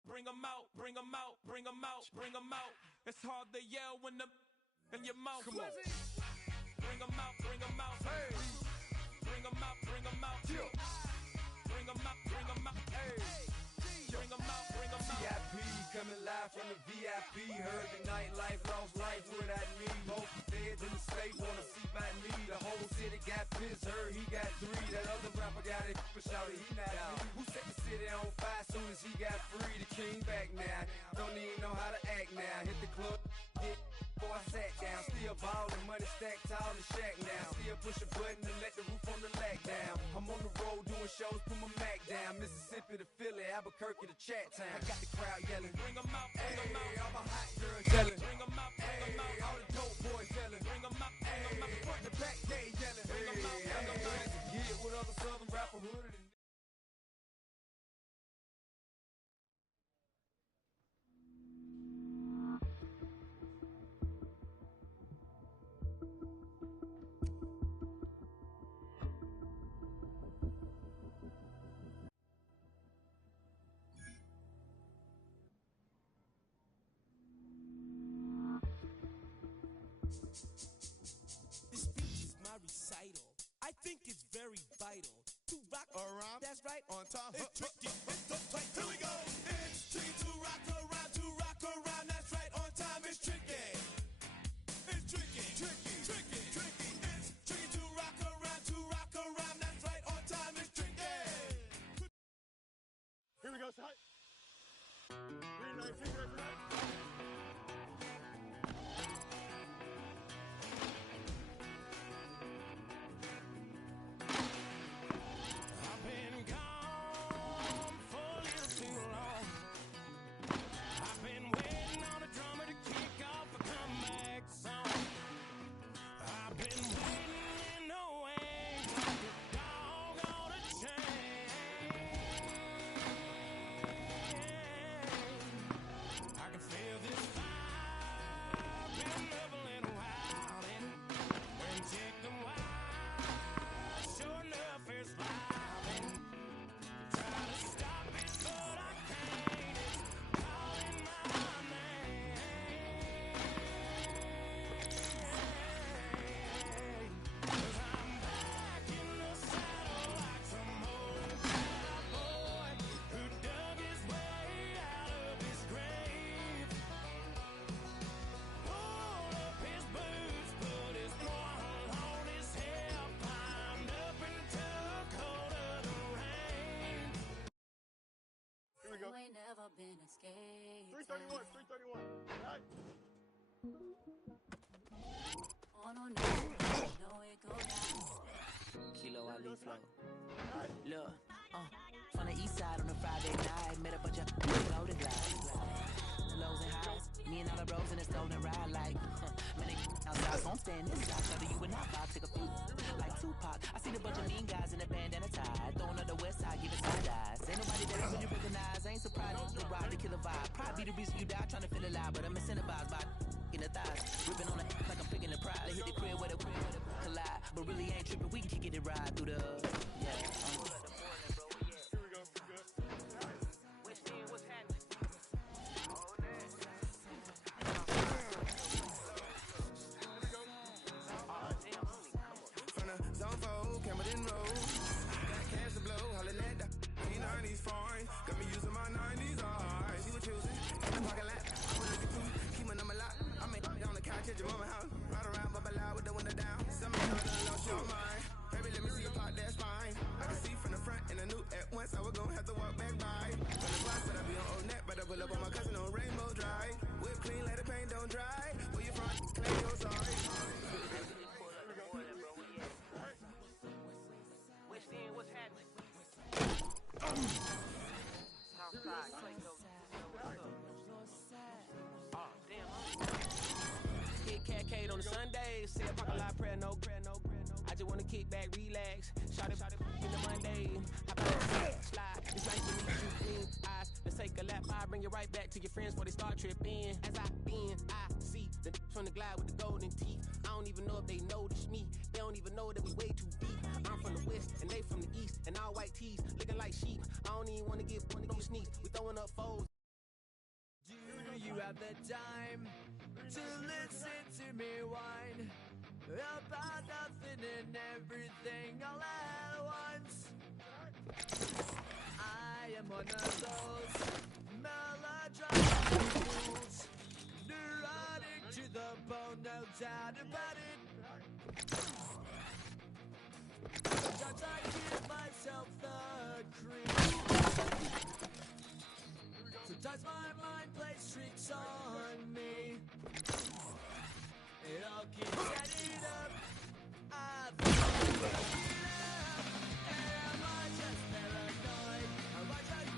Bring 'em out, bring 'em out, bring 'em out, bring 'em out. It's hard to yell when the in your mouth. Come on. Bring 'em out, bring 'em out. Hey. Bring 'em out, bring 'em out. Yeah. Bring 'em out, bring 'em out. Hey. Bring 'em out, bring 'em out. VIP coming live from the VIP. Heard the nightlife, lost life without me. Both feds in the state wanna see by me. The whole city got pissed, heard he got 3. That other rapper got it, but shouted he not out. Who set the city on fire soon as he got free? The king back now, don't even know how to act now. Hit the club, hit before I sat down. Still ballin', money stacked tall in the shack now. Still push a button and let the roof on the lag down. I'm on the road doing shows, put my Mac down. Mississippi to Philly, Albuquerque to Chat Town. I got the crowd yelling. Bring 'em out, bring 'em out. All my hot girls yelling. Bring 'em out, bring 'em out. All the dope boys yelling. Bring 'em out, bring 'em out. Front the back, they yelling. Bring 'em out, bring 'em out. Get with other southern rapper hooded. This speech is my recital. I think it's very vital to rock around. That's right. On top. It's tricky. It's uptight. Here we go. It's tricky to rock around. To rock around. That's right. On time. It's tricky. It's tricky. Tricky. Tricky. Tricky. It's tricky to rock around. To rock around. That's right. On time. It's tricky. Here we go, Sai. Green light, finger right for that. I've been gone for a little too long. 331, 331. Right. Kilo Ali flow. Look, from the east side on a Friday night, met a bunch of loaded guys. Lows and highs, me and all the bros in a stolen ride like, man, they outside, so I'm staying inside. Shout to you and I vibe, take a few like Tupac. I seen a bunch of mean guys in a bandana tie, throwing up the west side, giving side eyes. Ain't nobody that I really recognize. I ain't surprised you ride the killer vibe. Probably the reason you die trying to feel alive, but I'm incentivized by in the thighs, ripping on the like I'm picking the prize. They hit the crib where the collide, but really ain't tripping. We can kick it and ride through the yeah. Here we go. Good. What's happening? From the zone 4, Campbell Road. Got cash to blow, hollering at the 90s foreign. Got me using my 90s eyes. She was choosing in the parking lot. I was looking too, keep my number locked. I'm on the couch at your mama house. Ride around, bubble loud with the window down. Somebody lost your mind. Baby, let me see your pot, that's fine. I can see from the front and I knew at once I was gonna have to walk back by. From the block, but I be on Old Net, but I pull up on my cousin on Rainbow Drive. Whip clean, let the paint don't dry. Where you from? Claim you're sorry. What's happening? Hit Cat Kate on the Sundays. Say a parking lot prayer, no. I just wanna kick back, relax. Shot it in the Monday. How about that slide? It's nice to meet you, green eyes. Let's take a lap. I bring you right back to your friends before they start tripping. As I bend, I see the from the glide with the golden teeth. I don't even know if they notice me. They don't even know that we way too deep. I'm from the west and they from the east, and all white tees looking like sheep. I don't even wanna get no sneaks. We throwing up foes. Do you have the time to listen to me whine about nothing and everything all at once? I am one of those melodramatic fools, neurotic to the bone, no doubt about it. Sometimes I give myself the creep. Sometimes my mind plays tricks on me. It all keeps adding up. I think I'm it up. Am I just paranoid? Am I just...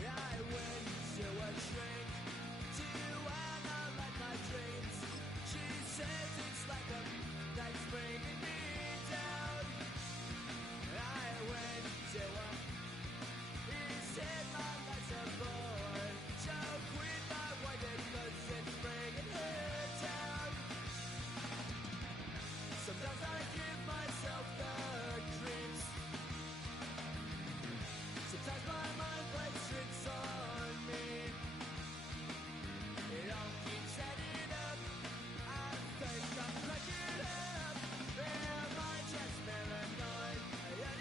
I went to a shrink to analyze my dreams. She says it's like a knife bringing me down. I went to a... He said my life's a bore. So quit my wife because it's bringing her down. Sometimes I give myself the creeps. Sometimes my mind plays tricks on me. It all keeps adding up. I think I'm cracking up. Am I just paranoid? Yeah.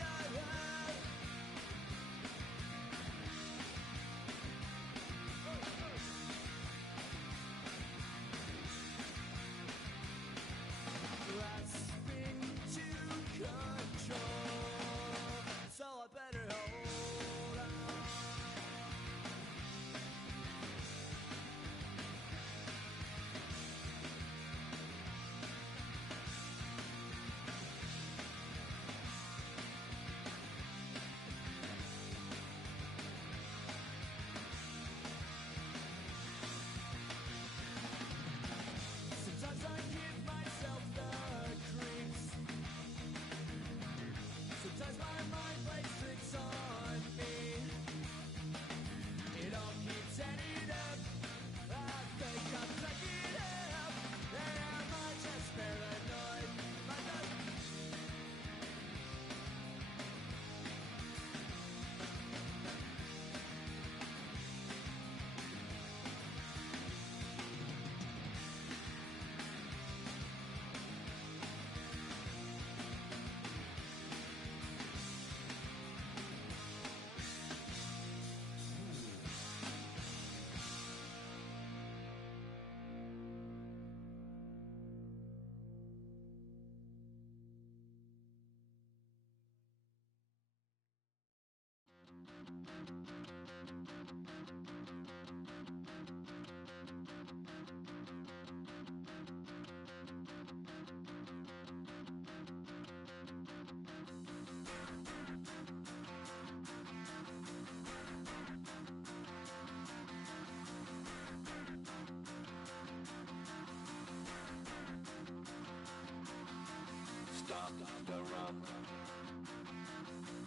Stop the rock.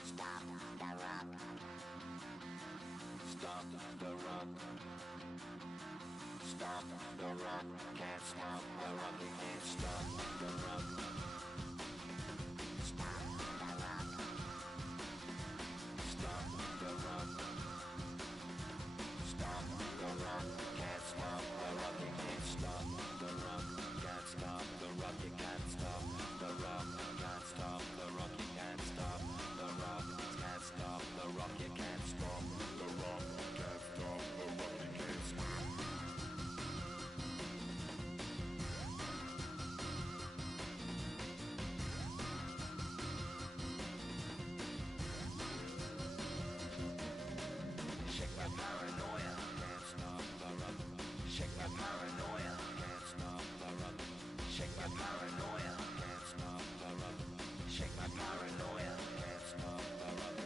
Stop the rock. Stop the rock. Stop the rock. Can't stop the rock. You can't stop the rock. Stop the rock. Stop the rock. Stop the rock. Can't stop the rock. You can't stop the rock. Can't stop the rock. You can't stop the rock. Can't stop the rock. You can't stop the rock. Can't stop the rock. You can't stop the rock. Can't stop the rock. You can't stop. Shake my paranoia. Can't stop the rock. Shake my paranoia. Can't stop the rock. Shake my paranoia. Can't stop the rock. Shake my paranoia. Can't stop the rock.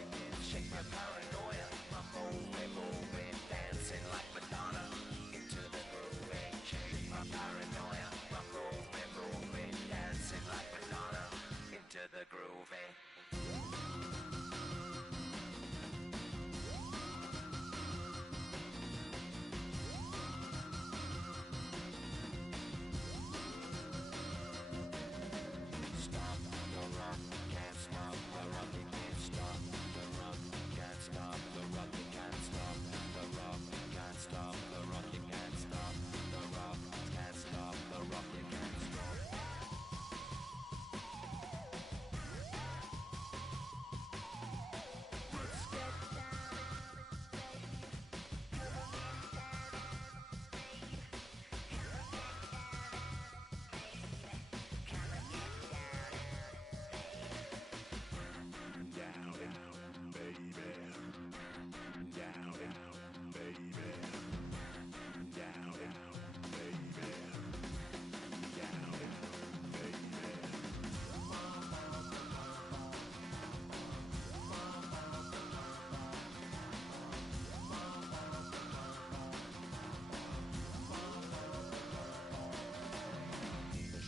Shake my paranoia. I'm moving, dancing like Madonna into the groove. Shake my paranoia. I'm moving, dancing like Madonna into the groove. Stop the rock, can't stop the rock, you can't stop the rock, can't stop the rock, you can't stop the rock, can't stop the rock, you can't stop the rock, can't stop the rock, you can't stop. Let's get down, baby. Down, baby. Down, baby. Down,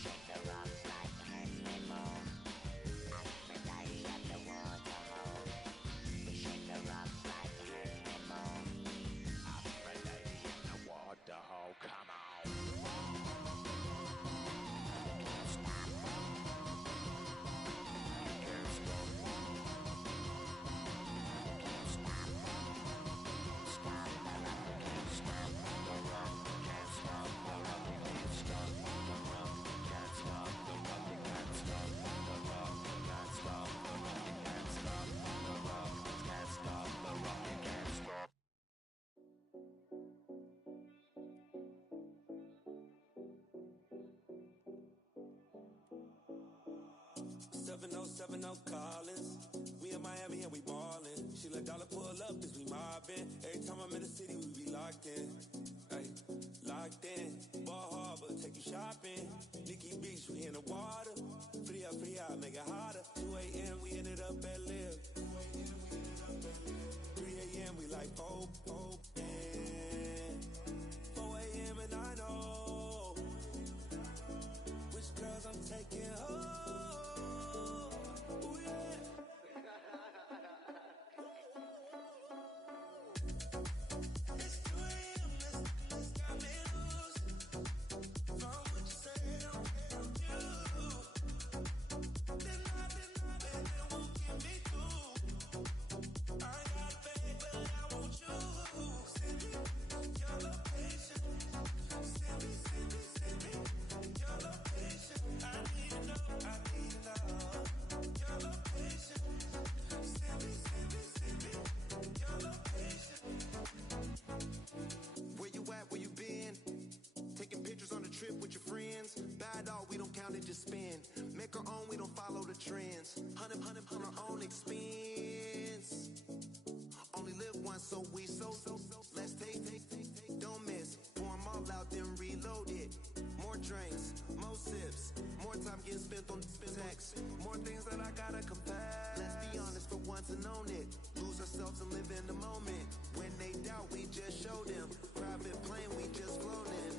shake the rock like animal. Aphrodite at the waterhole. You shake the rock like animal. Aphrodite in the waterhole. Come on. You can't stop. You can't stop. You can't stop. Stop the rock. You can't stop the rock. Can't stop the rock. You can't stop the rock. Can't stop the rock. You can't stop the rock. Can't stop the rock. You can't stop the rock. Can't stop the rock. You can't stop. 7070 Collins. We in Miami and we ballin'. She let dollar pull up cause we mobbin'. Every time I'm in the city, we be locked in. Ay, locked in. Ball Harbor, take you shopping. Nikki Beach, we in the water. Free up, make it hotter. 2 a.m. we ended up at Live. 3 a.m. we like Pope. 4 a.m. and I know which girls I'm taking home. Ooh, yeah. It's 2 a.m. This got me loose. From what you say, don't care, don't you? Then I, baby, won't get me through. drinks, more sips, more time getting spent on text, more things that I gotta confess. Let's be honest for once and own it. Lose ourselves and live in the moment. When they doubt, we just show them. Private plane, we just flown in.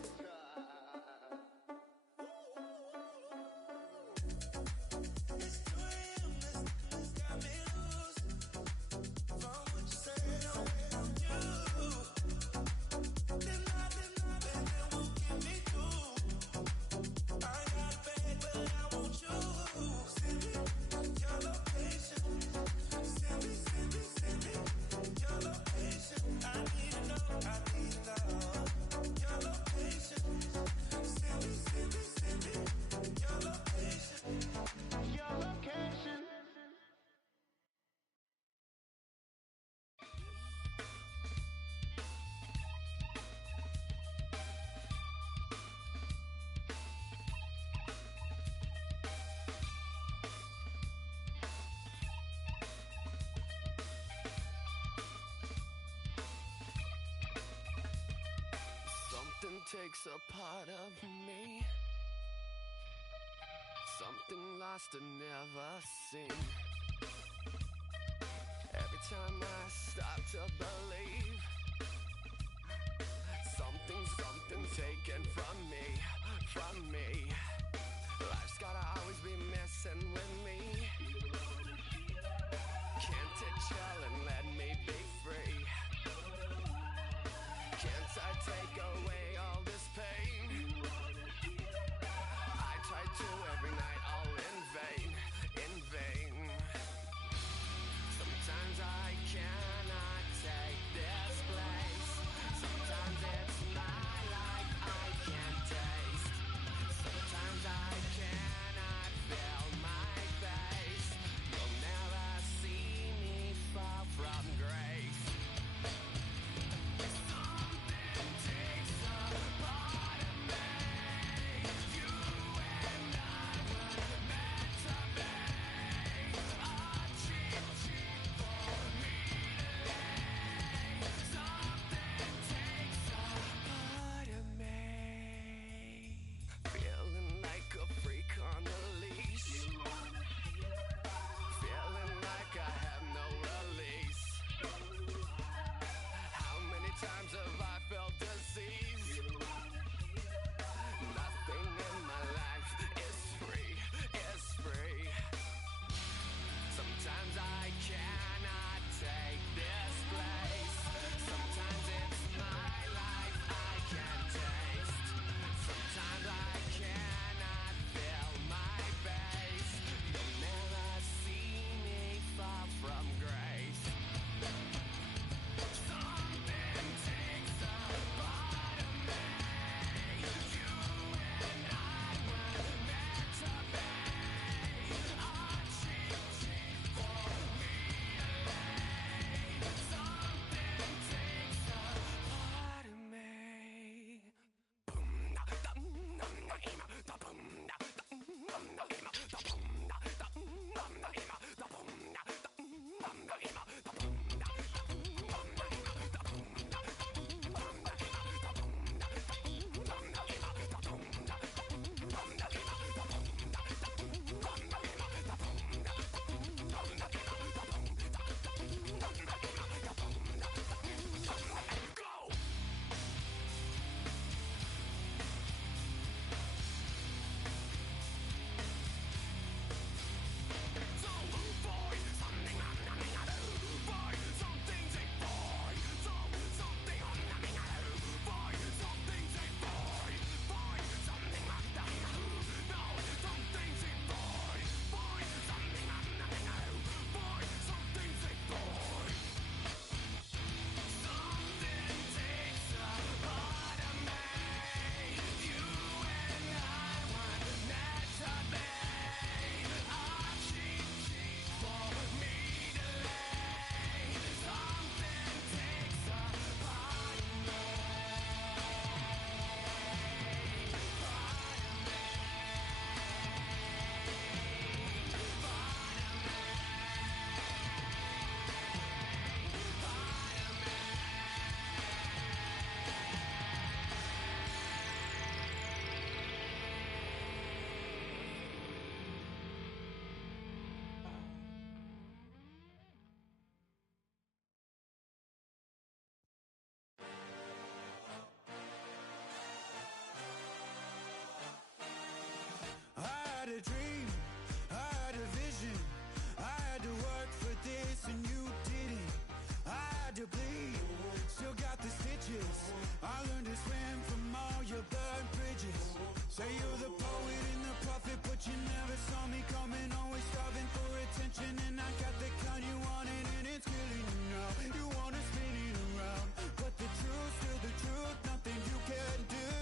Something takes a part of me, something lost and never seen. Every time I start to believe, something taken from me. Life's gotta always be messing with me. Can't it chill and let me be free? Can't I take away all this pain? I try to every night, all in vain. Sometimes I cannot take this place. Sometimes it's my life I can't taste. Sometimes I cannot feel my face. You'll never see me fall from grace. Something takes a to bleed, still got the stitches. I learned to swim from all your burnt bridges. Say you're the poet and the prophet, but you never saw me coming. Always starving for attention, and I got the kind you wanted, and it's killing you now. You wanna spin it around, but the truth's still the truth. Nothing you can do.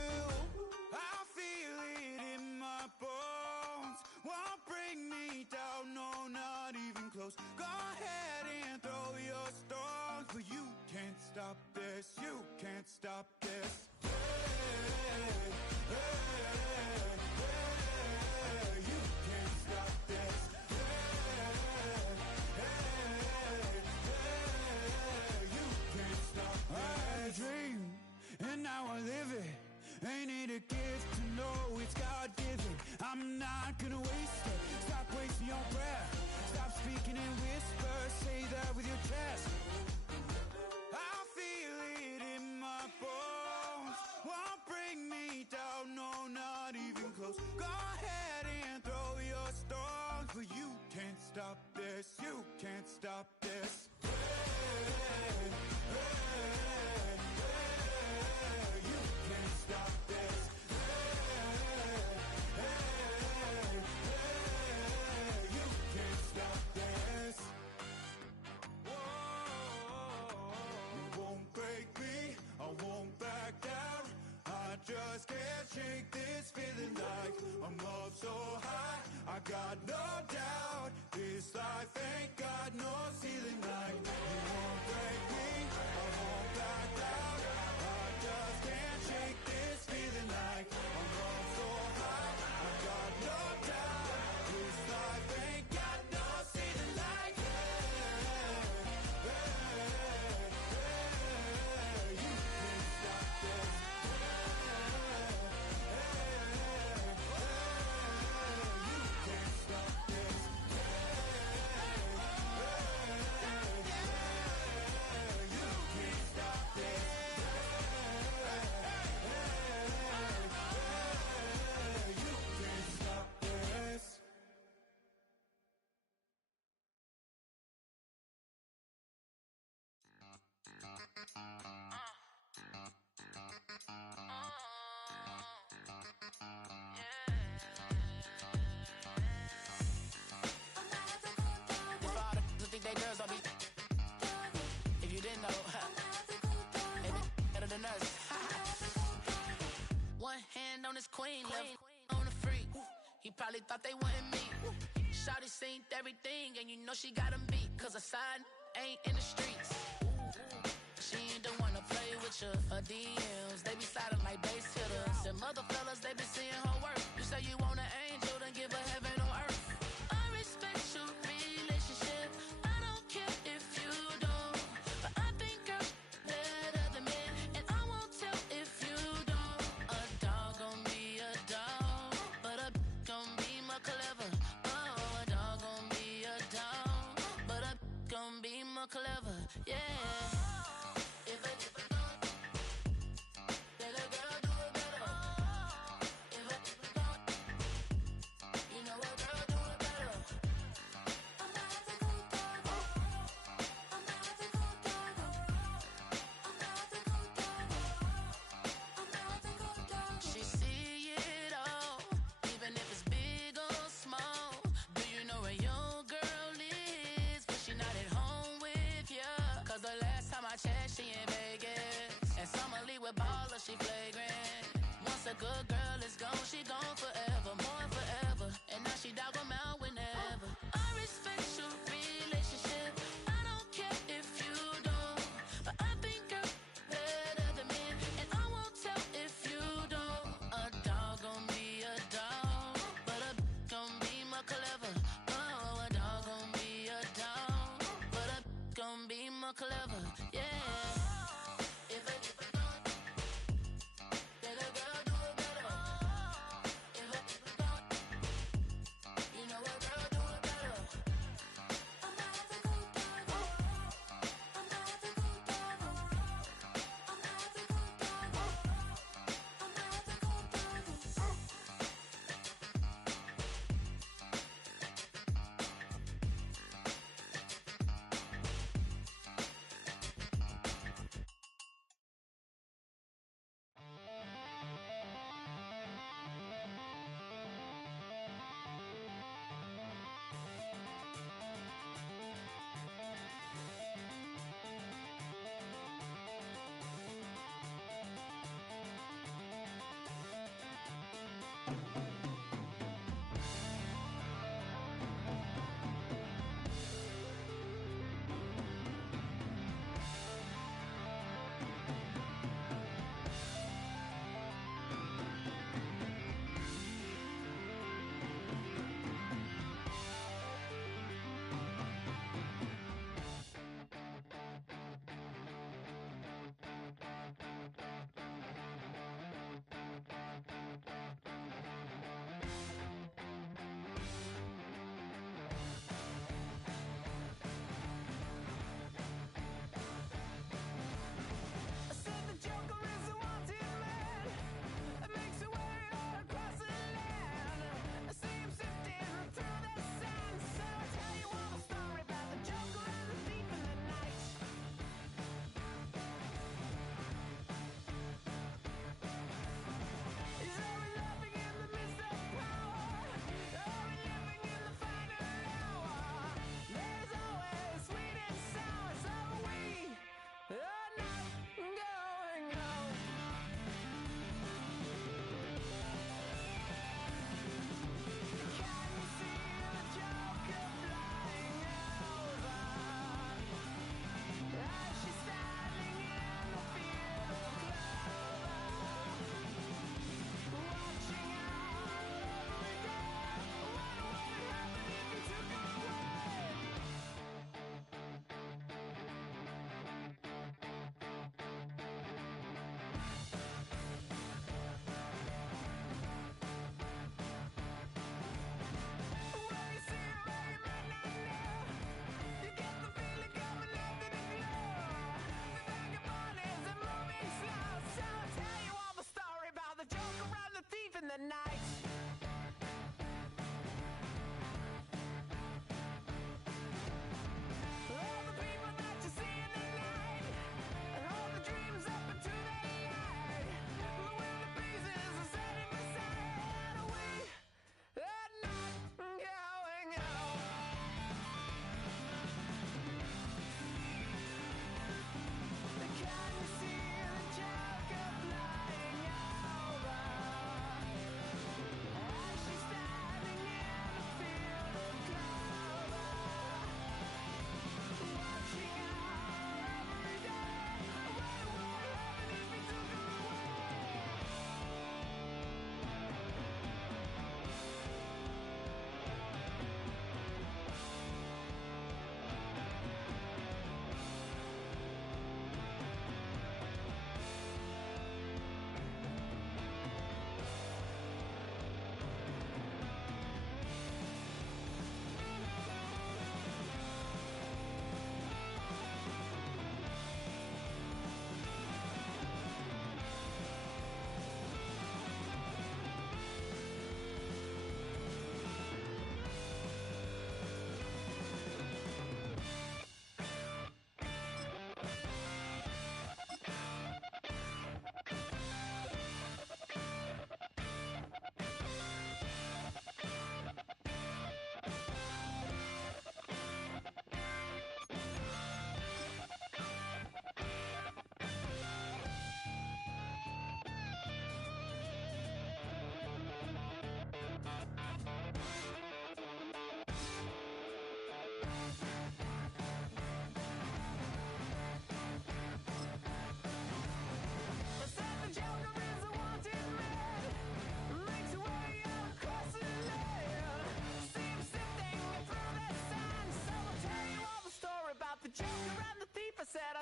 I feel it in my bones. Won't bring me down, no, not even close. Go ahead and throw your stones, but you can't stop this. You can't stop this. Hey, hey, hey, you can't stop this. Hey, hey, hey, you can't stop this. I had a dream, and now I live it. Ain't it a gift to know it's God-given? I'm not gonna waste it. Stop wasting your breath. Stop speaking in whispers. Say that with your chest. I feel it in my bones. Won't bring me down, no, not even close. Go ahead and throw your stones, but you can't stop this. You can't stop this. Hey, hey, hey, you can't stop this. Hey, hey, hey, you can't stop this. You won't break me, I won't back down. I just can't shake this feeling like I'm up so high. I got no doubt, this life ain't got no ceiling like. You won't break me, I won't back down. I just can't shake this feeling like I'm up so high. I got no doubt, this life ain't got no ceiling like. Hey, hey, hey, you can't stop this. If all the think they girls don't be. If you didn't know, they be better than us. One hand on his queen, left on the freak. He probably thought they wanted me. Shawty seen everything, and you know she got him beat. Cause her side ain't in the streets. She ain't the one to play with you. Her DMs, they be sliding like bass hitters. And mother fellas, they be seeing her work. You say you want an angel, then give her heaven on earth. I respect your relationship. I don't care if you don't. But I think girls better than men. And I won't tell if you don't. A dog gon' be a dog, but a gon' be more clever. Oh, a dog gon' be a dog, but a gon' be more clever. Yeah. If a let a girl do it better. If a you know a girl do it better. She see it all, even if it's big or small. Do you know where your girl is? But she not at home with ya. Cause the last time I checked, she in Vegas. And Summer Lee with baller, she flagrant. Once a good girl is gone, she gone forever, more forever. And now she dog 'em out whenever. I respect your relationship. I don't care if you don't. But I think girls better than men. And I won't tell if you don't. A dog gon' be a dog, but a gon' be more clever. Oh, a dog gon' be a dog, but a gon' be more clever. Yeah. If a let a girl do it better. If a you know a girl do it better.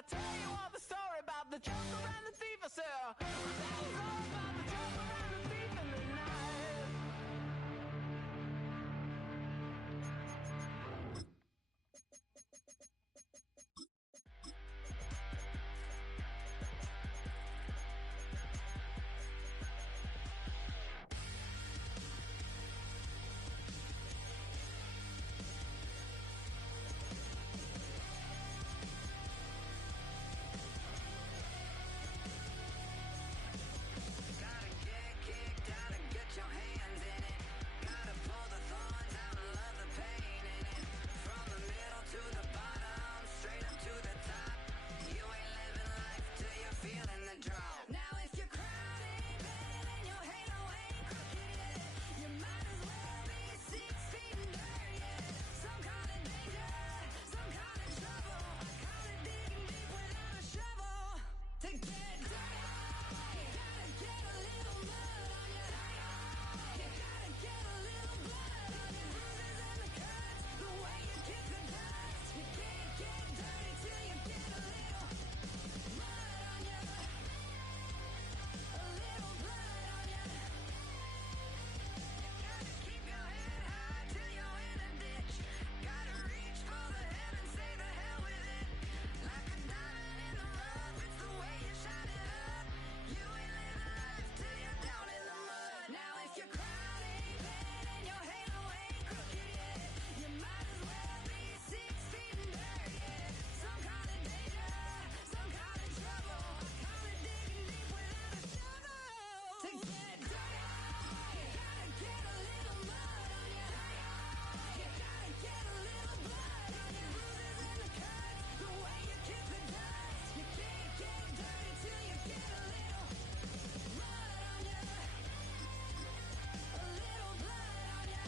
I'll tell you all the story about the joker and the thief. I said, I'll tell you all about the joker and the thief in the night. Gotta get kicked out and get your hands in it. Gotta pull the thorns out and love the pain in it. From the middle to the bottom, straight up to the top. You ain't living life till you're feeling the drop. Now if your crown ain't bent and your halo ain't crooked yet, you might as well be 6 feet in dirt yet. Some kind of danger, some kind of trouble. I call it digging deep without a shovel. To get dirty, you gotta get a little mud on you. You gotta get a little blood on your bruises and the cuts, the way you kick the dust. You can't get dirty till you get a little mud on you, a little blood on you. Gotta keep your head high till you're in a ditch. Gotta reach for the heavens, say the hell with it. Like a diamond in the rough, it's the way you shine it up. You ain't living life till you're down in the mud. Now if your crown ain't bent and your halo ain't crooked yet, you might as well be 6 feet in dirt yet. Some kind of danger, some kind of trouble. I call it digging deep without a shovel. To get dirty, you gotta get a little mud on you. You gotta get a little blood on your bruises and the cuts, the way you kick the dust. You can't get dirty till you get a little mud on you, a little blood on you.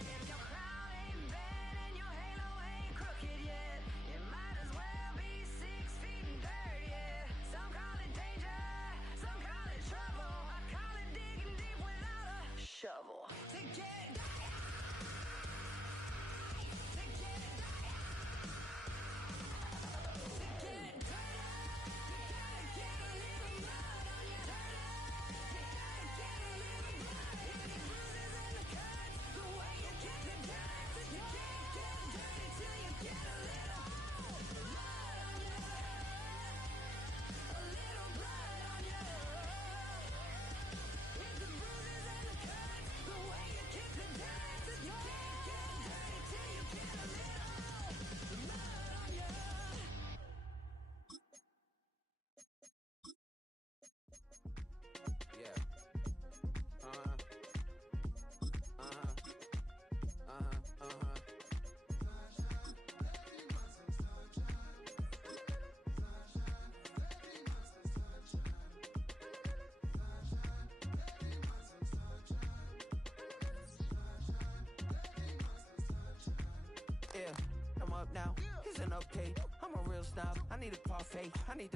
If your crown ain't bent and your halo ain't crooked yet, you might as well be 6 feet in dirt yet. Some call it danger, some call it trouble. I call it digging deep without a shovel. To get dirty, to get dirty, to get dirty, you gotta get a little mud on you. You gotta get a little blood on your bruises and the cuts, the way you kick the dust. You can't get dirty till you get a little mud on you, a little blood on you. It's the bruises and the cuts, the way you kick the dust. You can't get dirty till you get a little mud on you. Yeah. Yeah, I'm up now. It's an update. I'm a real snob. I need a parfait. I need the